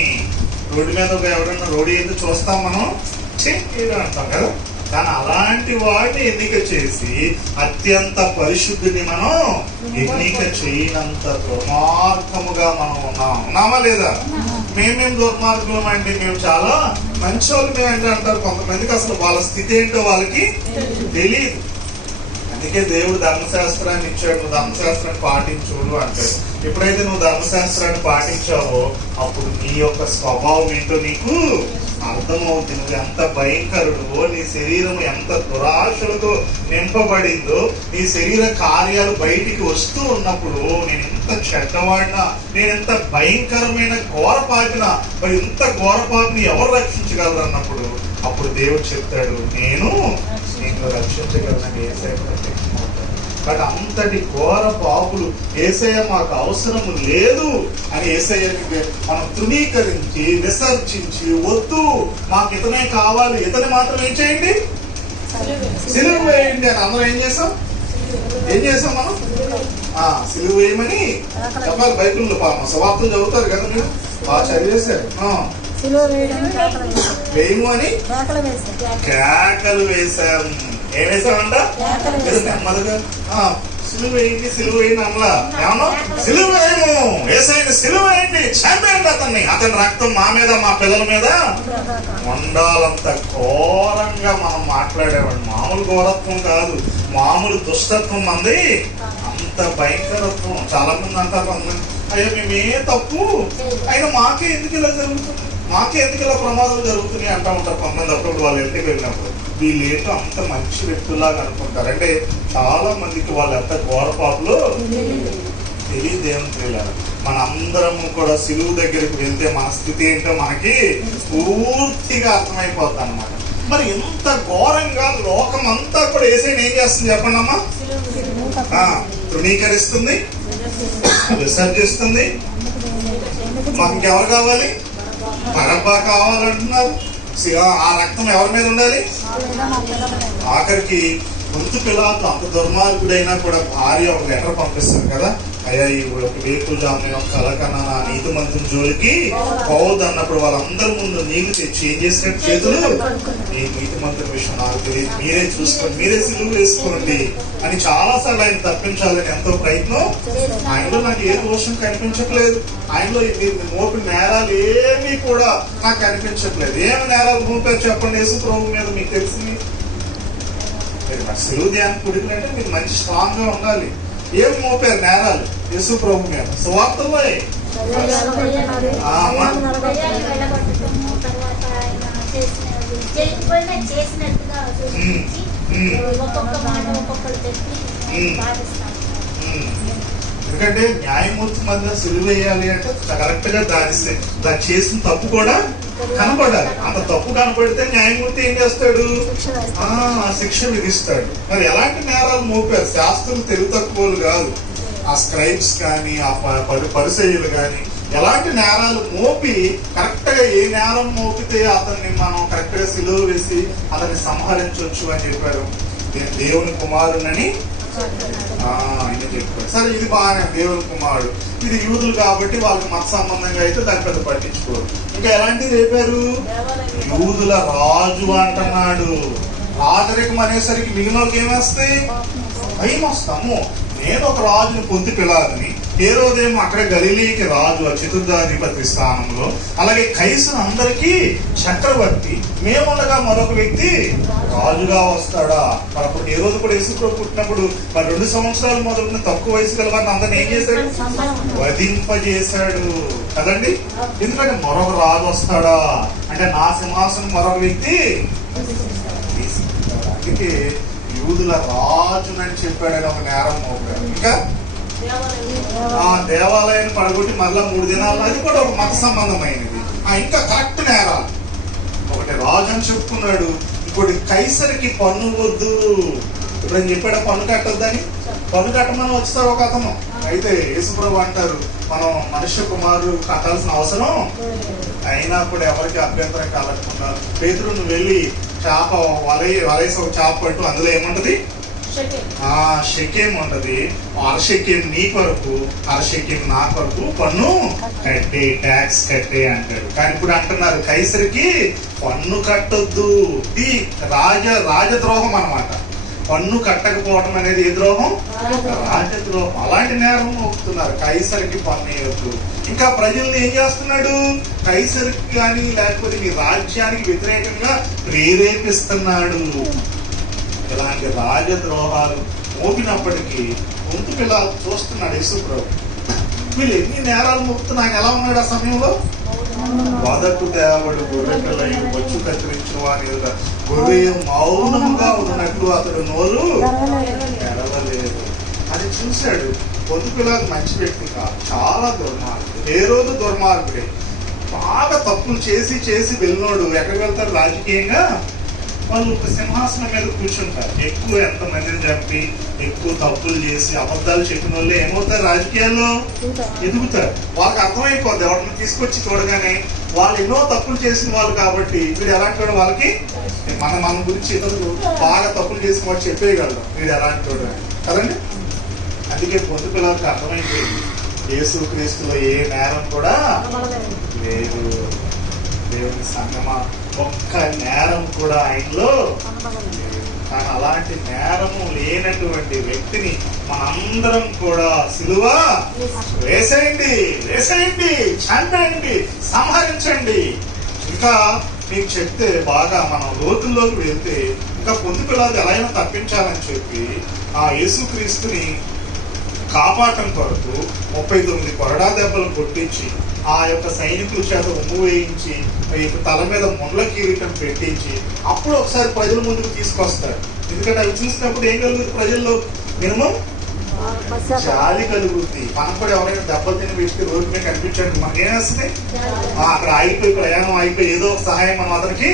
రోడ్డు మీద ఒక ఎవరన్నా రోడ్డు ఎందుకు చూస్తాం మనం? అంటాం కదా. కానీ అలాంటి వాడిని ఎన్నిక చేసి అత్యంత పరిశుద్ధిని మనం ఎన్నిక చేయనంత దుర్మార్గముగా మనం ఉన్నామా లేదా? మేమేం దుర్మార్గులం అండి, మేము చాలా మంచి వాళ్ళు అంటారు కొంతమందికి. అసలు వాళ్ళ స్థితి ఏంటో వాళ్ళకి తెలియదు. అందుకే దేవుడు ధర్మశాస్త్రాన్ని ఇచ్చాడు, నువ్వు ధర్మశాస్త్రాన్ని పాటించుడు అంటాడు. ఎప్పుడైతే నువ్వు ధర్మశాస్త్రాన్ని పాటించావో అప్పుడు నీ యొక్క స్వభావం ఏంటో నీకు అర్థమవుతుంది. నువ్వు ఎంత భయంకరుడు, నీ శరీరం ఎంత దురాశలతో నింపబడిందో, నీ శరీర కార్యాలు బయటికి వస్తూ ఉన్నప్పుడు నేను ఎంత చెడ్డవాడినా, నేను ఎంత భయంకరమైన ఘోరపాపినా, మరి ఇంత ఘోరపాపిని ఎవరు రక్షించగలరు అన్నప్పుడు అప్పుడు దేవుడు చెప్తాడు, నేను నీకు రక్షించగలను. యేసయ్య ప్రత్యక్షమవుతాడు. బట్ అంతటి ఘోర పాపులు యేసయ్య మాకు అవసరము లేదు అని యేసయ్యని మనం తృణీకరించి విసర్జించి, వద్దు మాకు ఇతనే కావాలి, ఇతని మాత్రం ఏం చేయండి? సిలువ వేయండి అని అందరం ఏం చేసాం మనం? సిలువ వేయమని చెప్పాలి. బైబిల్లో సువార్తలు చదువుతారు కదా, మీరు బాగా చదివేశారు. వేయము అని కేకలు వేశాం. ఏం వేసామంట? నెమ్మదిగా సిలువ వేయండి అనలా. ఏమన్నా సిలువ వేయము, యేసయ్యని సిలువ వేయండి, చంపేయండి అతన్ని, అతని రక్తం మా మీద మా పిల్లల మీద ఉండాలంత ఘోరంగా మనం మాట్లాడేవాడు. మామూలు ఘోరత్వం కాదు, మామూలు దుష్టత్వం మంది, అంత భయంకరత్వం. చాలా మంది అంటారు కొంతమంది, అయ్యో మేమే తప్పు అయినా మాకే ఎందుకు ఇలా జరుగుతుంది? మాకే ఎందుకు ఇలా ప్రమాదాలు జరుగుతున్నాయి అంటూ ఉంటారు కొంతమంది. అప్పుడు వాళ్ళ ఇంటికి వెళ్ళినప్పుడు వీళ్ళు ఏంటో అంత మంచి వ్యక్తులాగా అనుకుంటారు. అంటే చాలా మందికి వాళ్ళు ఎంత ఘోర పాపలో తెలియదు. దేవుని తెలియాలి. మన అందరము కూడా సిలువు దగ్గరికి వెళ్తే మన స్థితి ఏంటో మనకి పూర్తిగా అర్థమైపోతుంది అన్నమాట. మరి ఇంత ఘోరంగా లోకం అంతా కూడా యేసయ్యని ఏం చేస్తుంది చెప్పండి అమ్మా? తృణీకరిస్తుంది, విసర్జిస్తుంది. మాకు ఇంకెవరు కావాలి? బరబ్బా కావాలంటున్నారు. ఆ రక్తం ఎవరి మీద ఉండాలి? ఆఖరికి పొంతు పిలాతు అంత దుర్మార్గుడైనా కూడా భార్య ఒక లెటర్ పంపిస్తారు కదా, అయ్యా ఈ ఒక వేకుజాము కలకన్నా నా నీతి మంత్రి జోలికి పోవద్దు అన్నప్పుడు వాళ్ళందరి ముందు నీళ్లు తెచ్చి ఏం చేసినట్టు చేతులు, ఈ నీతి మంత్రి విషయం నాకు తెలియదు, మీరే చూసుకోండి, మీరే సిలువ వేసుకోండి అని చాలా సార్లు ఆయన తప్పించాలని ఎంతో ప్రయత్నం. ఆయనలో నాకు ఏ దోషం కనిపించట్లేదు, ఆయనలో మోపిన నేరాలు ఏమీ కూడా నాకు కనిపించట్లేదు. ఏమి నేరాలు మోపారు చెప్పండి యేసు ప్రభు మీద? మీకు తెలిసింది సిలువ ధ్యానం కుడికినట్టే మీరు మంచి స్ట్రాంగ్ గా ఉండాలి. ఏం మోపారు నేరాలు యేసు ప్రభు మీద? సువార్తల్లో ఎందుకంటే న్యాయమూర్తి మధ్య సిలువ వేయాలి అంటే కరెక్ట్ గా దాని చేసిన తప్పు కూడా కనపడాలి. అంత తప్పు కనపడితే న్యాయమూర్తి ఏం చేస్తాడు? శిక్ష విధిస్తాడు. మరి ఎలాంటి నేరాలు మోపారు? శాస్త్రులు తెలివి తక్కువలు కాదు. ఆ స్క్రైబ్స్ కానీ ఆ పరిసయ్యులు కానీ ఎలాంటి నేరాలు మోపి కరెక్ట్ గా ఏ నేరం మోపితే అతన్ని మనం కరెక్ట్ గా సిలువ వేసి అతన్ని సంహరించవచ్చు అని చెప్పారు. దేవుని కుమారునని ఆయన చెప్పాడు. సరే ఇది బాగానే దేవుని కుమారుడు, ఇది యూదులు కాబట్టి వాళ్ళకి మత సంబంధంగా అయితే దాని పెద్ద పట్టించుకోరు. ఇంకా ఎలాంటిది చెప్పారు? యూదుల రాజు అంటున్నాడు. రాజరికం అనేసరికి మిగిలినోకి ఏమేస్తాయి? భయం వస్తాము. నేను ఒక రాజుని పొంది పిలాదని, హేరోదేమో అక్కడ గలిలీకి రాజు ఆ చతుర్థాధిపతి స్థానంలో, అలాగే కైసరు అందరికీ చక్రవర్తి, మేముండగా మరొక వ్యక్తి రాజుగా వస్తాడా? మరి అప్పుడు హేరోదు కూడా యేసు పుట్టినప్పుడు మరి 2 సంవత్సరాలు మొదలున్న తక్కువ వయసు గల వారిని అందరిని ఏం చేశాడు? వధింపజేశాడు కదండి. ఎందుకంటే మరొక రాజు వస్తాడా అంటే నా సింహాసనం మరొక వ్యక్తి తీసుకుంటాడు. అందుకే యూదుల రాజునని చెప్పాడని ఒక నేరం మోపారు. ఇంకా దేవాలయాన్ని పడగొట్టి మళ్ళా 3 దినాలు, అది కూడా ఒక మత సంబంధమైనది. ఇంకా కరెక్ట్ నేరాలు, ఒకటి రాజు అని చెప్పుకున్నాడు, ఇంకోటి కైసరికి పన్ను వద్దు. ఇప్పుడు అని చెప్పాడు పన్ను కట్టొద్దని. పన్ను కట్టమని వచ్చేసారు ఒక అతను. అయితే యేసుప్రభు అంటారు మనం మనుష్య కుమారుడు కట్టాల్సిన అవసరం అయినా కూడా ఎవరికి అభ్యంతరం కలగకుండా, పేతురు నువ్వు వెళ్ళి చేప వలేసి ఒక చేప పట్టు, అందులో ఏముంటది? షెకేం ఉంటది. అరషెకేం నీ కొరకు, అరషెకేం నా కొరకు పన్ను కట్టే, ట్యాక్స్ కట్టే అంటాడు. కానీ ఇప్పుడు అంటున్నారు కైసరికి పన్ను కట్టొద్దు. ఇది రాజద్రోహం అన్నమాట. పన్ను కట్టకపోవడం అనేది ఏ ద్రోహం? రాజద్రోహం. అలాంటి నేరం మోపుతున్నారు. కైసరికి పన్ను వేయొద్దు. ఇంకా ప్రజల్ని ఏం చేస్తున్నాడు? కైసరికి కానీ లేకపోతే మీ రాజ్యానికి వ్యతిరేకంగా ప్రేరేపిస్తున్నాడు. ఇలాంటి రాజద్రోహాలు మోపినప్పటికీ పొంతు పిల్లలు చూస్తున్నాడు యేసుప్రభు. వీళ్ళు ఎన్ని నేరాలు మోపుతున్నా ఆయన ఎలా ఉన్నాడు ఆ సమయంలో? వదకు తేవడు గొర్రె పిల్లలు వచ్చు కత్తిరించిన వారి గొర్రె మౌనముగా ఉన్నట్లు అతడు నోరు తెరవలేదు. అది చూశాడు. పొంతు పిల్లలు మంచి వ్యక్తి కాదు, చాలా దుర్మార్గుడు. ఏ రోజు దుర్మార్గుడే. బాగా తప్పులు చేసి చేసి వెళ్ళినోడు ఎక్కడికి వెళ్తారు? రాజకీయంగా వాళ్ళు ఒక సింహాసనం మీద కూర్చుంటారు. ఎక్కువ ఎంతమందిని చంపి ఎక్కువ తప్పులు చేసి అబద్ధాలు చెప్పిన వాళ్ళే ఏమవుతారు? రాజకీయాల్లో ఎదుగుతారు. వాళ్ళకి అర్థమైపోద్ది. ఎవరిని తీసుకొచ్చి చూడగానే వాళ్ళు ఎన్నో తప్పులు చేసిన వాళ్ళు కాబట్టి వీడు ఎలాంటి వాడు, వాళ్ళకి మన గురించి ఇతరులు బాగా తప్పులు చేసిన వాడు చెప్పేయగలరు వీడు ఎలాంటి వాడు కదండి. అందుకే పొందు పిల్లలకి అర్థమైపోయింది యేసు క్రీస్తులో ఏ నేరం కూడా లేదు. దేవుని సంగమా, ఒక్క నేరం కూడా ఆయనలో లేదు. కానీ అలాంటి నేరము లేనటువంటి వ్యక్తిని మనందరం కూడా సిలువ వేసేయండి, వేసేయండి, చంపేయండి, సంహరించండి. ఇంకా మీకు చెప్తే బాగా మనం లోతుల్లోకి వెళ్తే ఇంకా పొందు పిల్లలు ఎలా అయినా తప్పించాలని చెప్పి ఆ యేసుక్రీస్తుని కాపాడటం కొరకు 39 కొరడా దెబ్బలు కొట్టించి ఆ యొక్క సైనికుల చేత ఉమ్ము వేయించి తల మీద ముండ్ల కిరీటం పెట్టించి అప్పుడు ఒకసారి ప్రజల ముందుకు తీసుకొస్తాడు. ఎందుకంటే అవి చూసినప్పుడు ఏం కలుగుతుంది ప్రజల్లో? మినిమం జాలి కలుగుతుంది. మనకు కూడా ఎవరైనా దెబ్బలు తిని వ్యక్తి రోడ్డు మీద కనిపించండి, మనకేమేస్తుంది? అక్కడ ఆగిపోయి ప్రయాణం అయిపోయి ఏదో ఒక సహాయం మనం అతనికి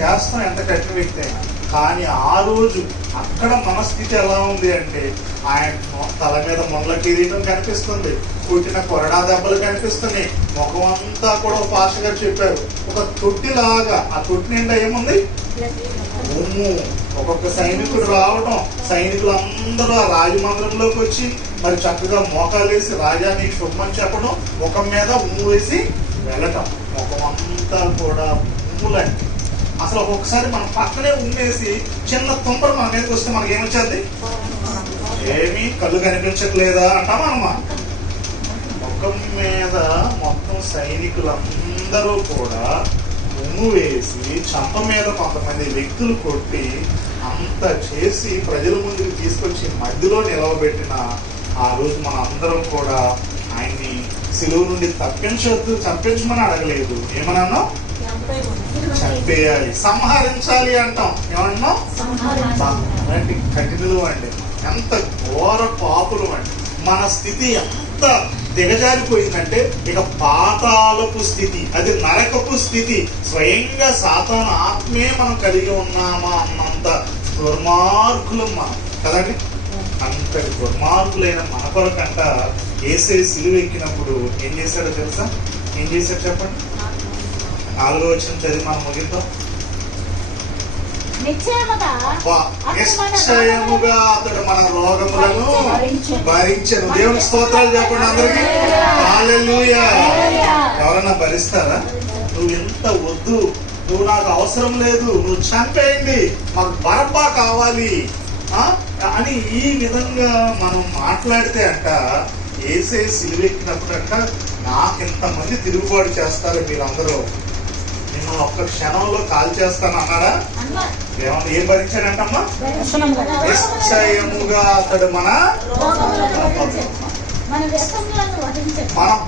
చేస్తాం, ఎంత కఠిన వ్యక్తి అయినా. కానీ ఆ రోజు అక్కడ మన స్థితి ఎలా ఉంది అంటే, ఆయన తల మీద ముండ్ల కిరీటం కనిపిస్తుంది, కొట్టిన కొరడా దెబ్బలు కనిపిస్తున్నాయి, ముఖం అంతా కూడా పాస్టర్ గారు చెప్పారు ఒక తొట్టిలాగా. ఆ తొట్టి నిండా ఏముంది? ఉమ్ము. ఒక్కొక్క సైనికుడు రావడం, సైనికులు అందరూ ఆ రాజమందిరంలోకి వచ్చి మరి చక్కగా మోకాలేసి రాజా నీకు శుభమని చెప్పడం, ముఖం మీద ఉమ్ము వేసి వెళ్ళటం, ముఖం అంతా కూడా ఉమ్ములండి. అసలు ఒక్కొక్కసారి మన పక్కనే ఉమ్మేసి చిన్న తుంపర మన మీదకి వస్తే మనకి ఏమొచ్చేది? ఏమీ కళ్ళు కనిపించట్లేదా అంటామా అమ్మా? ముఖం మీద మొత్తం సైనికులందరూ కూడా ఉమ్ము వేసి చంప మీద కొంతమంది వ్యక్తులు కొట్టి అంత చేసి ప్రజల ముందుకు తీసుకొచ్చి మధ్యలో నిలవబెట్టిన ఆ రోజు మన అందరం కూడా ఆయన్ని సిలువ నుండి చంపించమని అడగలేదు. ఏమన్నా? చంపేయాలి, సంహరించాలి అంటాం. ఏమన్నా? అలాంటి కఠినలు అండి, ఎంత ఘోర పాపులు అండి. మన స్థితి ఎంత దిగజారిపోయిందంటే ఇక పాతాళపు స్థితి, అది నరకపు స్థితి. స్వయంగా సాతాను ఆత్మే మనం కలిగి ఉన్నామా అన్నంత దుర్మార్గులం మనం కదండి. అంతటి దుర్మార్గులైన మన కొరకంట యేసే సిలువ ఎక్కినప్పుడు ఏం చేశాడో తెలుసా? ఏం చేశాడు చెప్పండి? 4వ వచనం చదివి మనం ముగిద్దాం. నిశ్చయముగా అతడు మన రోగములను భరించెను. దేవుని స్తోత్రాలు చెప్పండి అందరికీ. హల్లెలూయా. ఎవరన్నా భరిస్తారా? నువ్వు ఎంత వద్దు, నువ్వు నాకు అవసరం లేదు, నువ్వు చంపేయండి, మాకు బరబ్బా కావాలి అని ఈ విధంగా మనం మాట్లాడితే అంట యేసే సిలువెక్కినప్పుడు అంట నాకెంతమంది తిరుగుబాటు చేస్తారు మీరందరూ, నేను ఒక్క క్షణంలో కాల్ చేస్తాను అన్నాడా? ఏమన్నా ఏం భరించాడంటమ్మా? నిశ్చయముగా అతడు మన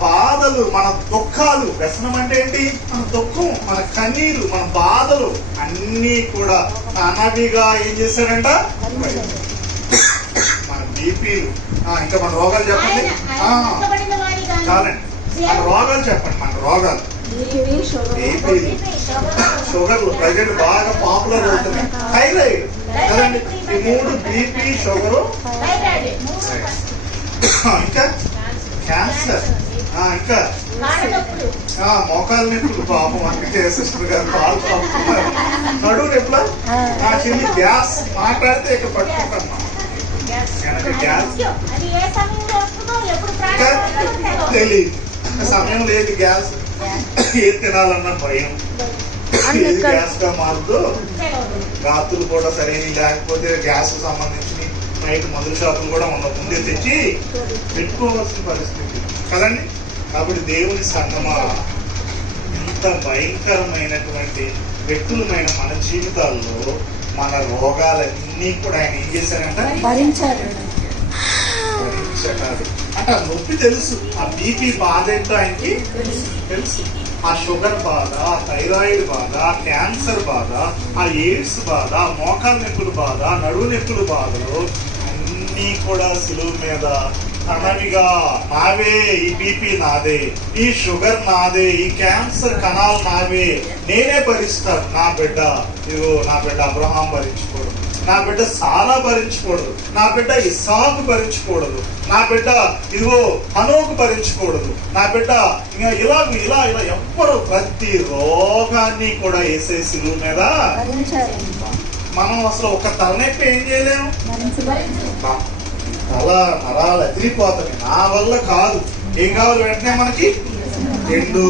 బాధలు, మన దుఃఖాలు, వ్యసనం అంటే ఏంటి? మన దుఃఖం, మన కన్నీరు, మన బాధలు అన్నీ కూడా తనవిగా ఏం చేశాడంట? మన బీపీలు, ఇంకా మన రోగాలు చెప్పండి. చాలండి, మన రోగాలు చెప్పండి. మన రోగాలు బీపీలు, షుగర్లు ప్రజెంట్ బాగా పాపులర్ అవుతున్నాయి. థైరాయిడ్ కదండి. ఈ 3 బీపీ, షుగరు, ఇంకా క్యాన్సర్, ఇంకా మోకాలు నొప్పులు. పాపం అందుకే సిస్టర్ గారు కాలు పంపుతున్నారు. నడువు నొప్పుల చిన్న గ్యాస్ మాట్లాడితే ఇక్కడ పట్టుకుంటాం. గ్యాస్ తెలియదు, సమయం లేదు, గ్యాస్ ఏది తినాలన్న భయం, ఏది గ్యాస్ గా మారుతూ రాత్రులు కూడా సరైన లేకపోతే గ్యాస్ సంబంధించిన నైట్ మందుల షాపులు కూడా ఉన్న ముందే తెచ్చి పెట్టుకోవాల్సిన పరిస్థితి కదండి. కాబట్టి దేవుని సంగమా, ఇంత భయంకరమైనటువంటి వ్యక్తులమైన మన జీవితాల్లో మన రోగాలన్నీ కూడా ఆయన ఏం చేశారంట? భరించాడు. అంటే నొప్పి తెలుసు, ఆ బీపీ బాధ ఏంటో ఆయనకి తెలుసు. ఆ షుగర్ బాధ, థైరాయిడ్ బాధ, క్యాన్సర్ బాధ, ఆ ఎయిడ్స్ బాధ, మోకాలు నొప్పుల బాధ, నడువు నొప్పుల బాధలు అన్నీ కూడా సిలువ మీద తనవిగా నావే, ఈ బీపీ నాదే, ఈ షుగర్ నాదే, ఈ క్యాన్సర్ కణాలు నావే, నేనే భరిస్తాను. నా బిడ్డ ఇదిగో, నా బిడ్డ అబ్రహాం భరించకూడదు, నా బిడ్డ సారా భరించకూడదు, నా బిడ్డ ఇస్సాకు భరించకూడదు, నా బిడ్డ ఇదిగో హనోకు భరించకూడదు, నా బిడ్డ ఇలా ఇలా ఇలా ఎవ్వరు ప్రతి రోగాన్ని కూడా యేసే సిలువ మీద. మనం అసలు ఒక తలనొప్పి ఏం చేయలేము, తల నరాలు అదిరిపోతాయి. నా వల్ల కాదు. ఏం కావాలి వెంటనే మనకి? చెండు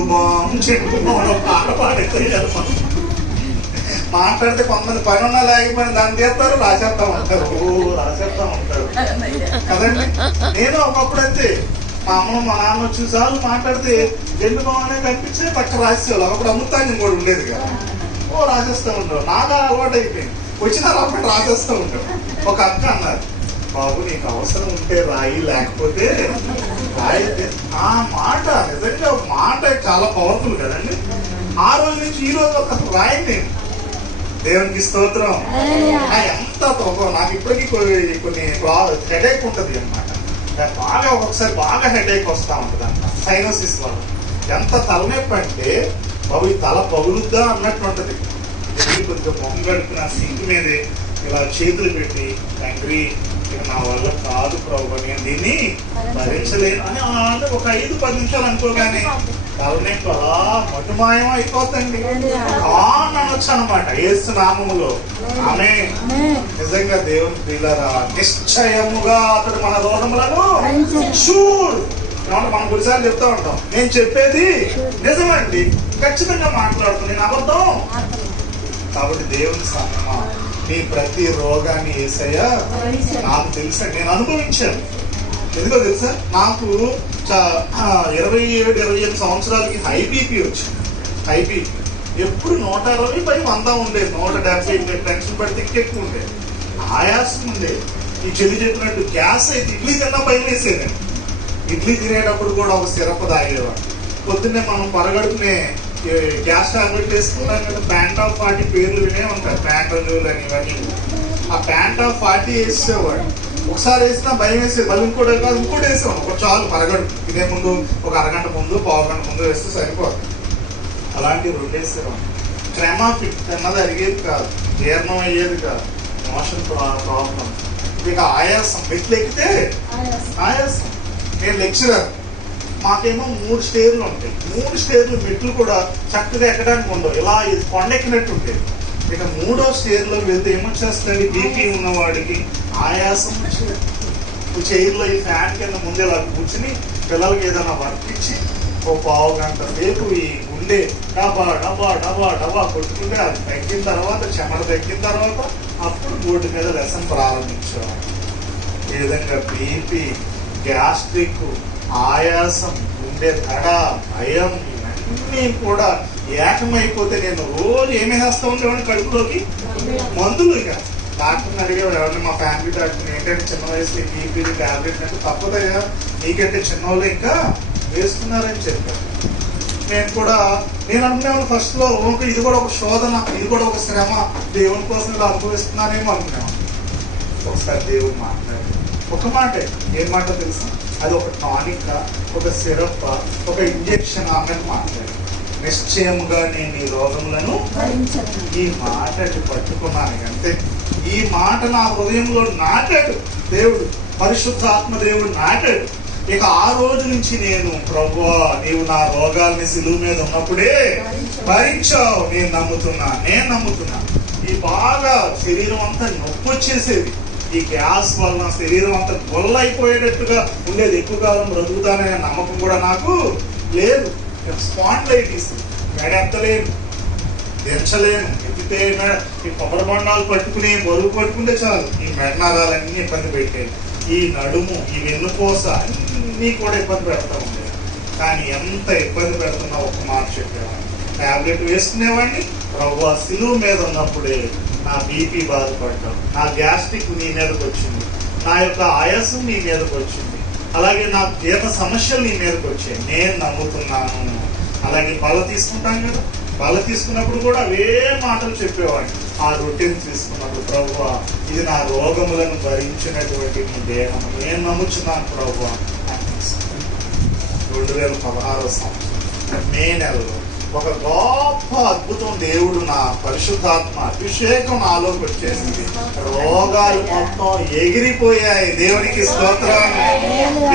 పాట పాడేస్తారు. మాట్లాడితే కొంతమంది పని ఉన్నా లేకపోయినా దాన్ని తీస్తారు, రాసేస్తా ఉంటారు, రాసేస్తా ఉంటారు కదండి. నేను ఒకప్పుడు అయితే మా అమ్మ మా నాన్న చూసాలు మాట్లాడితే జెండు బాగానే కనిపించే పక్క రాసేవాళ్ళు. ఒకప్పుడు అమృతాంజం కూడా ఉండేది కదా, రాసేస్తూ ఉంటారు. నాకు అలవాటు అయిపోయింది, వచ్చిన రాబట్టి రాసేస్తూ ఉంటారు. ఒక అక్క అన్నారు, బాబు నీకు అవసరం ఉంటే రాయి, లేకపోతే రాయితే. ఆ మాట నిజంగా మాట చాలా పవర్ఫుల్ కదండి. ఆ రోజు నుంచి ఈ రోజు ఒక రాయండి నేను. దేవునికి స్తోత్రం. ఎంత నాకు ఇప్పటికీ కొన్ని హెడేక్ ఉంటుంది అన్నమాట. బాగా ఒక్కొక్కసారి బాగా హెడేక్ వస్తూ ఉంటుంది అంట, సైనోసిస్ వల్ల. ఎంత తలనొప్పి అంటే బాబు ఈ తల పగులుద్దా అన్నట్టు ఉంటుంది. కొద్దిగా మొహం గడుపున సింక్ మీదే ఇలా చేతులు పెట్టి, తండ్రి ఇక నా వల్ల కాదు ప్రభు, నేను దీన్ని భరించలేను అని ఒక 5-10 నిమిషాలు అనుకోగానే తలనొప్పి అలా మటుమాయం అయిపోతండి అనొచ్చు అనమాట. యేసు నామములో ఆమె నిజంగా దేవుని పిల్లరా, నిశ్చయముగా అతడు మన రోగములను షూర్. మనం కొన్నిసార్లు చెప్తా ఉంటాం, నేను చెప్పేది నిజమండి, ఖచ్చితంగా మాట్లాడుతాను, నేను అబద్ధం. కాబట్టి దేవుని సహనమా, నీ ప్రతి రోగాన్ని యేసయ్య నాకు తెలుసా, నేను అనుభవించాను. ఎందుకో తెలుసా, నాకు 27-28 సంవత్సరాలకి హై బీపీ వచ్చింది. హై బీపీ ఎప్పుడు 160/100 ఉండేది, 170 టెన్షన్ పడితే ఎక్కువ ఉండేది, ఆయాసం ఉండేది. ఈ చెల్లి చెప్పినట్టు గ్యాస్ అయితే ఇడ్లీ తిన్నా భయం వేసేదండి. ఇడ్లీ తినేటప్పుడు కూడా ఒక సిరప్ తాగేవాడు. పొద్దున్నే మనం పరగడుపునే గ్యాస్ టాబ్లెట్ వేసుకున్నాం కదా, ప్యాంట్ ఆఫ్ 40 పేర్లు వినే ఉంటాయి, ప్యాంటోజోల్ అని ఇవన్నీ. ఆ ప్యాంట్ ఆఫ్ 40 వేసేవాడు. ఒకసారి వేసినా భయం వేసేది, మళ్ళీ ఇంకోటి వేసేవాడు. ఒక చాలు పరగడుపు ఇదే ముందు ఒక అరగంట ముందు, పావు గంట ముందు వేస్తే సరిపోతుంది. అలాంటివి 2 వేసేవాడు. క్రెమాఫిక్ అన్నది అరిగేది కాదు, జీర్ణం అయ్యేది కాదు, మోషన్ ప్రాబ్లం. ఇక ఆయాసం, మెట్లు ఎక్కితే ఆయాసం. నేను లెక్చరర్, మాకేమో 3 స్టేర్లు ఉంటాయి. 3 స్టేర్లు మెట్లు కూడా చక్కగా ఎక్కడానికి ఉండవు, ఇలా కొండెక్కినట్టు ఉంటాయి. ఇక 3వ స్టేర్లో వెళ్తే ఏమొచ్చేస్తుంది, బీపీ ఉన్నవాడికి ఆయాసం. చైర్లో ఈ ఫ్యాన్ కింద ముందు ఇలా కూర్చుని పిల్లలకి ఏదైనా వర్క్ ఇచ్చి ఓ పావు గంట సేపు ఈ గుండె డబా డబా డబా డబా కొట్టుకుంటే అది తగ్గిన తర్వాత, చెమట తగ్గిన తర్వాత అప్పుడు బోర్డు మీద లెసన్ ప్రారంభించేవాడు. ఈ విధంగా బీపీ, గ్యాస్ట్రిక్, ఆయాసం, గుండె దడ, భయం ఇవన్నీ కూడా ఏకమైపోతే నేను రోజు ఏమి వేస్తా ఉండేవాడిని కడుపులోకి మందులు. ఇక డాక్టర్ని అడిగేవాడు, ఎవరిని మా ఫ్యామిలీ డాక్టర్, ఏంటంటే చిన్న వయసులో బీపీ టాబ్లెట్ అంటే తప్పదయ్యా, నీకంటే చిన్న వాళ్ళు ఇంకా వేస్తున్నారని చెప్పాను. నేను అనుకునేవాళ్ళు ఫస్ట్ లో ఇది కూడా ఒక శోధన, ఇది కూడా ఒక శ్రమ, దేవుని కోసం ఇలా అనుభవిస్తున్నానేమో అనుకునేవాళ్ళు. ఒకసారి దేవుడు మాట్లాడారు, ఒక మాటే. ఏం మాట తెలుసా, అది ఒక టానిక్, ఒక సిరప్, ఒక ఇంజెక్షన్ అన్నట్టు మాట్లాడారు. నిశ్చయముగా నేను ఈ రోగములను, ఈ మాట పట్టుకున్నాను. అంతే, ఈ మాట నా హృదయంలో నాటాడు దేవుడు, పరిశుద్ధాత్మ దేవుడు నాటాడు. ఇక ఆ రోజు నుంచి నేను, ప్రభువా నీవు నా రోగాల్ని సిలువ మీద ఉన్నప్పుడే భరించావు, నేను నమ్ముతున్నా. ఈ బాగా శరీరం అంతా నొప్పి వచ్చేసేది, ఈ గ్యాస్ వలన శరీరం అంతా గొల్లైపోయేటట్టుగా ఉండేది. ఎక్కువ కాలం బ్రతుకుతాననే నమ్మకం కూడా నాకు లేదు. స్పాండిలైటిస్, మెడెత్తలేను, దించలేను, ఎత్తితే ఈ కొబ్బరి బొండాలు పట్టుకుని బరువు పట్టుకుంటే చాలు ఈ మెడనరాలన్నీ ఇబ్బంది పెట్టేది. ఈ నడుము, ఈ వెన్నుపూస అన్నీ కూడా ఇబ్బంది పెడతా ఉండేది. కానీ ఎంత ఇబ్బంది పెడుతున్నా ఒక మాట చెప్పేవాడిని, టాబ్లెట్ వేసుకునేవాడిని, ప్రభువా సిలువ మీద ఉన్నప్పుడే నా బీపీ బాధపడ్డాం, నా గ్యాస్ట్రిక్ నీ మీదకి వచ్చింది, నా యొక్క ఆయాసం నీ మీదకి వచ్చింది, అలాగే నా జీర్ణ సమస్యలు నీ మీదకి వచ్చాయి, నేను నమ్ముతున్నాను. అలాగే బల తీసుకుంటాం కదా, బల తీసుకున్నప్పుడు కూడా అవే మాటలు చెప్పేవాడిని. ఆ రొట్టెని తీసుకున్నప్పుడు, ప్రభువా ఇది నా రోగములను భరించినటువంటి నీ దేహం, నేను నమ్ముచున్నాను ప్రభువా. 2016 సంవత్సరం మే నెలలో ఒక గొప్ప అద్భుతం, దేవుడు నా పరిశుద్ధాత్మ అభిషేకం నాలోకి వచ్చేసింది. రోగాలు మొత్తం ఎగిరిపోయాయి, దేవునికి స్తోత్రం.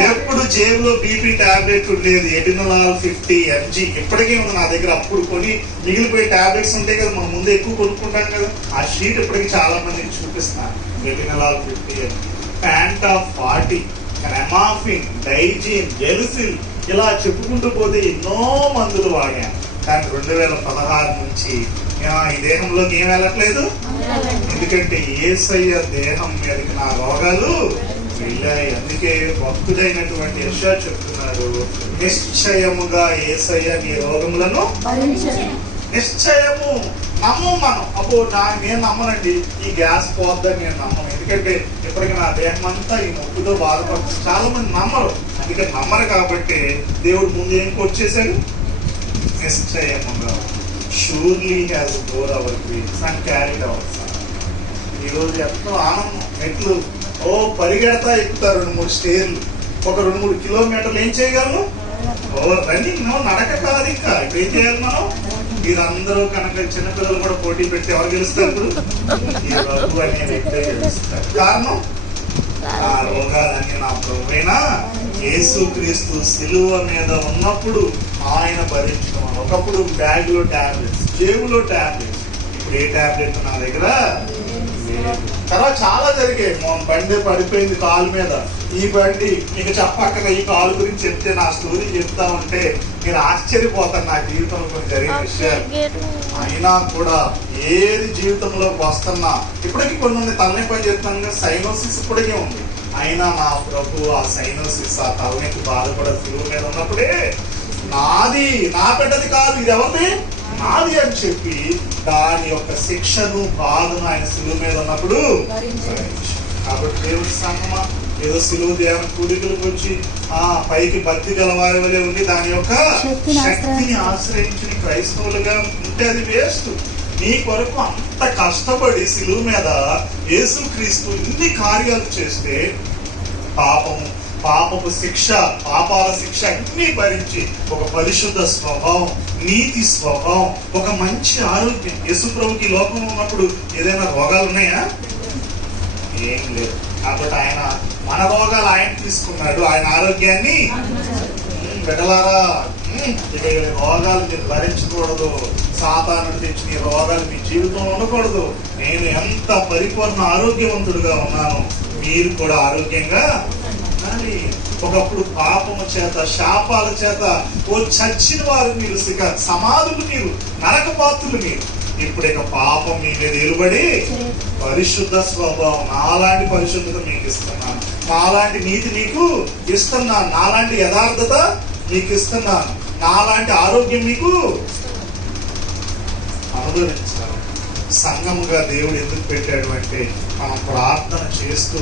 ఎప్పుడు జేబులో బీపీ టాబ్లెట్ ఉండేది, ఎటినలాల్ 50 mg ఇప్పటికీ ఉంది నా దగ్గర. అప్పుడు కొని మిగిలిపోయే టాబ్లెట్స్ ఉంటాయి కదా, మనం ముందు ఎక్కువ కొనుక్కుంటాం కదా, ఆ షీట్ ఇప్పటికీ చాలా మందికి చూపిస్తున్నాను. Atenolol 50 mg, Pantop 40, Cremaffin, Digene, Gelusil, ఇలా చెప్పుకుంటూ పోతే ఎన్నో మందులు వాడాను. కానీ 2016 నుంచి ఈ దేహంలోకి ఏం వెళ్ళట్లేదు, ఎందుకంటే యేసయ్య దేహం మీదకి నా రోగాలు వెళ్ళాయి. అందుకే భక్తుడైనటువంటి యెషయా చెప్తున్నాడు, నిశ్చయముగా యేసయ్య నీ రోగములను, నిశ్చయము నమ్ము. మనం అప్పుడు నేను నమ్మనండి, ఈ గ్యాస్ పోద్దని నేను నమ్మను, ఎందుకంటే ఇప్పటికీ నా దేహం అంతా ఈ నొప్పితో బాధపడుతుంది. చాలా మంది నమ్మరు, అందుకని నమ్మరు కాబట్టి దేవుడు ముందు ఏం కొచ్చేసాడు, నిశ్చయముగా surely has bore our griefs and carried our sorrows. ఈరోజు ఎంతో ఆనందం. మెట్లు పరిగెడతా ఎక్కుతారు 2-3 స్టేర్లు, ఒక 2-3 కిలోమీటర్లు. ఏం చేయగలను? రన్నింగ్, నడక కాదు. ఇంకా ఇప్పుడు ఏం చేయాలి మనం? మీరందరూ కనుక చిన్నపిల్లలు కూడా పోటీ పెట్టి ఎవరు గెలుస్తారు? ఈ ప్రభు అనే వ్యక్తే గెలుస్తారు. కారణం ఆ రోగాలన్నీ నా ప్రభువైన యేసుక్రీస్తు సిలువ మీద ఉన్నప్పుడు ఆయన భరించడం. ఒకప్పుడు బ్యాగ్ లో టాబ్లెట్స్, జేబులో టాబ్లెట్స్, ఇప్పుడు ఏ టాబ్లెట్ నా దగ్గర లేదు. తర్వాత చాలా జరిగాయి. బండి పడిపోయింది కాలు మీద. ఈ బండి మీకు చెప్పక్కగా ఈ కాలు గురించి చెప్తే, నా స్టోరీ చెప్తా ఉంటే మీరు ఆశ్చర్యపోతారు. నా జీవితంలో కొన్ని జరిగిన విషయాలు. అయినా కూడా ఏది జీవితంలోకి వస్తున్నా, ఇప్పటికీ కొన్ని తలనొప్పి పని చెప్తాను, సైనోసిస్ ఇప్పటికే ఉంది. అయినా నా ప్రభు ఆ సైనోసిస్, ఆ తలనొప్పి బాధ కూడా సిలువ మీద ఉన్నప్పుడే నాది, నా బిడ్డది కాదు, ఇది ఎవరిది? నాది అని చెప్పి దాని యొక్క శిక్షను, బాధను ఆయన సిలువ మీద ఉన్నప్పుడు. కాబట్టి దేవుడి సంగమా, ఏదో సిలువ దేవుని కూడికలకు వచ్చి పైకి భక్తి గలవారి వలె ఉండి దాని యొక్క శక్తిని ఆశ్రయించిన క్రైస్తవులుగా ఉంటే అది వేస్ట్. నీ కొరకు అంత కష్టపడి సిలువ మీద యేసుక్రీస్తు ఇన్ని కార్యాలు చేస్తే, పాపపు శిక్ష, పాపాల శిక్ష అన్ని భరించి ఒక పరిశుద్ధ స్వభావం, నీతి స్వభావం, ఒక మంచి ఆరోగ్యం. యేసు ప్రభుకి లోకంలో ఉన్నప్పుడు ఏదైనా రోగాలు ఉన్నాయా? ఏం లేదు. కాబట్టి ఆయన మన రోగాలు ఆయన తీసుకున్నాడు, ఆయన ఆరోగ్యాన్ని. బిడ్డలారా, ఇక రోగాలు మీరు భరించకూడదు. సాతానుడు తెచ్చిన ఈ రోగాలు మీ జీవితంలో ఉండకూడదు. నేను ఎంత పరిపూర్ణ ఆరోగ్యవంతుడుగా ఉన్నాను, మీరు కూడా ఆరోగ్యంగా ఉండాలి. ఒకప్పుడు పాపము చేత, శాపాల చేత చచ్చిన వారు మీరు, సమాధులు మీరు, నరకపాత్రులు మీరు. ఇప్పుడు ఇక పాపం మీ మీద ఏలుబడి పరిశుద్ధ స్వభావం, నాలాంటి పరిశుద్ధత మీకు ఇస్తున్నాను, నాలాంటి నీతి మీకు ఇస్తున్నాను, నాలాంటి యథార్థత మీకు ఇస్తున్నాను, నాలాంటి ఆరోగ్యం మీకు అనుభవించాలి. సంఘముగా దేవుడు ఎందుకు పెట్టాడు అంటే, మనం ప్రార్థన చేస్తూ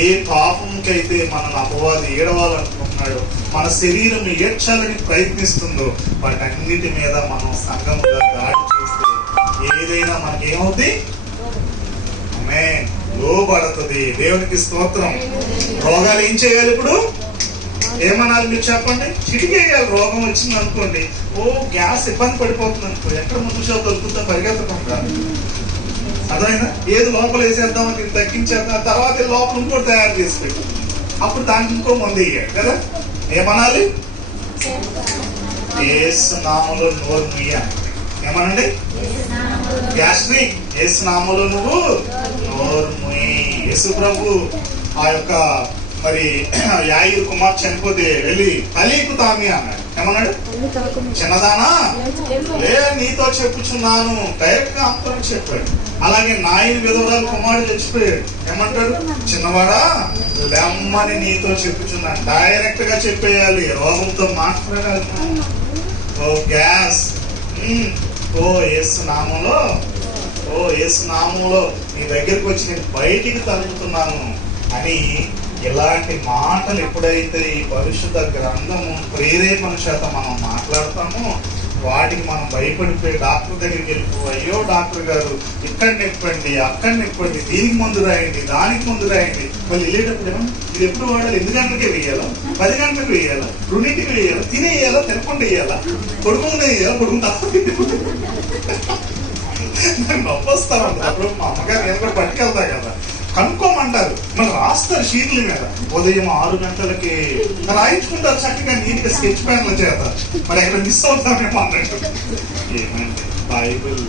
ఏ పాపంకైతే మనల్ని అపవాది ఏడవాలనుకుంటున్నాడో, మన శరీరం ఏడ్చాలని ప్రయత్నిస్తుందో, వాటన్నిటి మీద మనం సంఘముగా దాడి చేస్తే ఏదైనా మనకేమవుతుంది? లోబడుతుంది. దేవునికి స్తోత్రం. రోగాలు ఏం చేయాలి? ఇప్పుడు ఏమనాలి మీరు చెప్పండి? చిటికేయాలి. రోగం వచ్చింది అనుకోండి, గ్యాస్ ఇబ్బంది పడిపోతుంది అనుకో, ఎక్కడ ముందు షాప్ దొరుకుతుందో పరిగెత్తకుండా, అదైనా ఏది లోపల వేసేద్దామని దీన్ని తగ్గించేద్దాం, తర్వాత లోపల ఇంకోటి తయారు చేసి పెట్టు, అప్పుడు దానికి ఇంకో మందు వేయాలి కదా. ఏమనాలి? యేసు నామములో నోరు ముయ్యాలి. ఏమనండి? గ్యాస్ట్రిక్, యేసు నామములో నువ్వు నోరు ముయ్యి. యేసు ప్రభు ఆ యొక్క మరి యాయిరు కుమార్ చనిపోతే వెళ్ళి తలీకు తామి అన్నాడు. ఏమన్నాడు? చిన్నదానా లే, నీతో చెప్పుచున్నాను. డైరెక్ట్ గా అంతా చెప్పాడు. అలాగే నాయని విధవరాలు కుమారుడు చచ్చిపోయాడు. ఏమంటాడు? చిన్నవాడా లెమ్మని నీతో చెప్పుచున్నాను. డైరెక్ట్ గా చెప్పేయాలి, రోగంతో మాట్లాడాలి. గ్యాస్, యేసు నామంలో, యేసు నామంలో నీ దగ్గరికి వచ్చి నేను బయటికి తరుగుతున్నాను అని ఇలాంటి మాటలు ఎప్పుడైతే ఈ పరిశుద్ధ గ్రంథము ప్రేరేపణ చేత మనం మాట్లాడతామో, వాటికి మనం భయపడిపోయి డాక్టర్ దగ్గరికి వెళ్ళిపో, అయ్యో డాక్టర్ గారు ఇక్కడ నిప్పండి, అక్కడ నిప్పండి, దీనికి మందు రాయండి, దానికి మందు రాయండి. మళ్ళీ వెళ్ళేటప్పుడు ఏమో ఇది ఎప్పుడు వాడాలి? 8 గంటలకే వేయాలా, 10 గంటలకు వేయాలా, 2ంటికి వేయాలా, తినేయాలా, తినకుండా వేయాలా, పడుకుండా వేయాలా, పడుకుంటా నొప్పొస్తామంట. అప్పుడు మా అమ్మగారు నేను కూడా పట్టుకెళ్తా కదా, కనుక్కోమంటారు. మరి రాస్తారు షీట్ల మీద, ఉదయం 6 గంటలకి రాయించుకుంటారు చక్కగా నీట్గా స్కెచ్ పెన్ల చేత. మరి ఎక్కడ మిస్ అవుతామేమో అన్నట్టు. ఏమండి, బైబిల్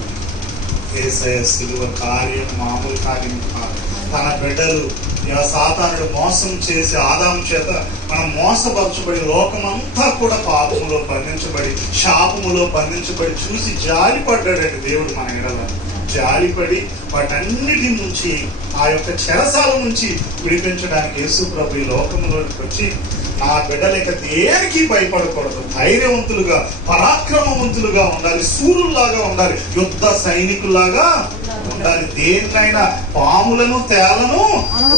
యేసయ్య సిలువ కార్యం మామూలు కార్యం కాదు. తన బిడ్డలు సాతానుడు మోసం చేసి ఆదాము చేత మనం మోసపరచబడి, లోకమంతా కూడా పాపములో బంధించబడి, శాపములో బంధించబడి చూసి జాలిపడ్డాడండి దేవుడు మన ఎడల. జాలిపడి వాటన్నిటి నుంచి, ఆ యొక్క చెరసాల నుంచి విడిపించడానికి యేసు ప్రభు ఈ లోకంలోకి వచ్చి, నా బిడ్డలేక దేనికి భయపడకూడదు, ధైర్యవంతులుగా, పరాక్రమవంతులుగా ఉండాలి, సూరుల్లాగా ఉండాలి, యుద్ధ సైనికుల్లాగా ఉండాలి. దేన్నైనా పాములను తేలను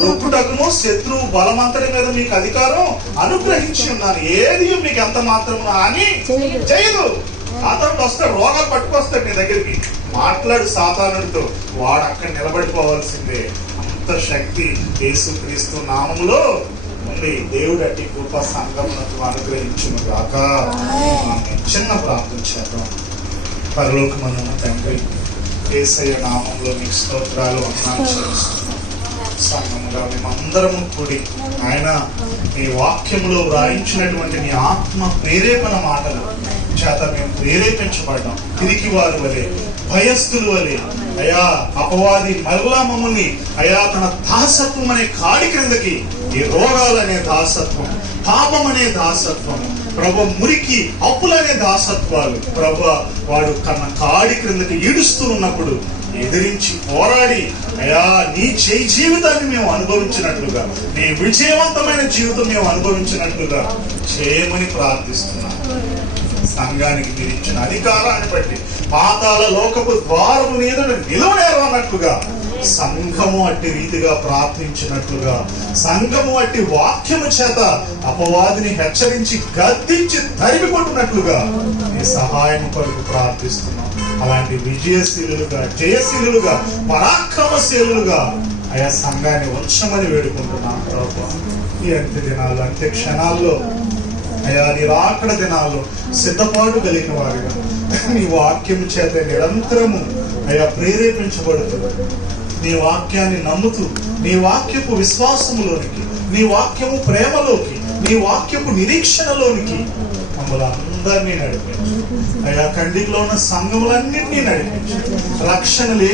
రొప్పుటకును శత్రువు బలమంతటి మీద మీకు అధికారం అనుగ్రహించి ఉన్నాను, ఏది మీకు ఎంత మాత్రం హాని చేయదు. ఆ తర్వాత వస్తాడు, రోగాలు పట్టుకొస్తాడు నీ దగ్గరికి. మాట్లాడు సాతానుడితో, వాడు అక్కడ నిలబడిపోవాల్సిందే. అంత శక్తి యేసుక్రీస్తు నామములో ఉంది. దేవుడు అట్టి గొప్ప సంఘమునకు అనుగ్రహించును గాక. చిన్న ప్రార్థన చేద్దాం. పరలోకమందున్న తండ్రి, యేసయ్య నామంలో మీకు స్తోత్రాలు వందనాలు చెల్లిస్తున్నాం. సంఘముగా మేమందరము కూడి ఆయన మీ వాక్యములో వ్రాయించినటువంటి నీ ఆత్మ ప్రేరేపణ మాటలు చేత మేము ప్రేరేపించబడ్డాం. తిరిగి వారి వలె, భయస్థులు వలె అయా అపవాది మరలా మమ్మల్ని అయా తన దాసత్వం అనే కాడి క్రిందకి, ఈ రోగాలనే దాసత్వం, పాపం అనే దాసత్వం, ప్రభు మురికి అప్పులనే దాసత్వాలు, ప్రభు వాడు కన్న కాడి క్రిందకి ఈడుస్తూ ఉన్నప్పుడు ఎదిరించి పోరాడి అయా నీ చేయి జీవితాన్ని మేము అనుభవించినట్లుగా, నీ విజయవంతమైన జీవితం మేము అనుభవించినట్లుగా చేయమని ప్రార్థిస్తున్నాం. సంఘానికి మీరు ఇచ్చిన అధికారాన్ని బట్టి పాతాళ లోకపు ద్వారము మీద నిలవనేరన్నట్లుగా సంఘము అట్టి రీతిగా ప్రార్థించినట్లుగా, సంఘము అట్టి వాక్యము చేత అపవాదిని హెచ్చరించి గద్దించి తరిమి కొట్టినట్లుగా నీ సహాయం కొరకు ప్రార్థిస్తున్నాం. అలాంటి విజయశీలుగా, జయశీలుగా, పరాక్రమశీలుగా ఆయా సంఘాన్ని ఉంచమని వేడుకుంటున్నాం. ప్రభువా, ఈ అంత్య దినాలు, అంత్య క్షణాల్లో అయా నీ రాకడ దినాల్లో సిద్ధపాటు కలిగిన వారిగా నీ వాక్యం చేత నిరంతరము అయా ప్రేరేపించబడుతుంది. నీ వాక్యాన్ని నమ్ముతూ, నీ వాక్యపు విశ్వాసములోనికి, నీ వాక్యము ప్రేమలోకి, నీ వాక్యపు నిరీక్షణలోనికి మమ్మల్ని అందరినీ నడిపించు. అయా కండిలో ఉన్న సంఘములన్నింటినీ నడిపించు. రక్షణ లేని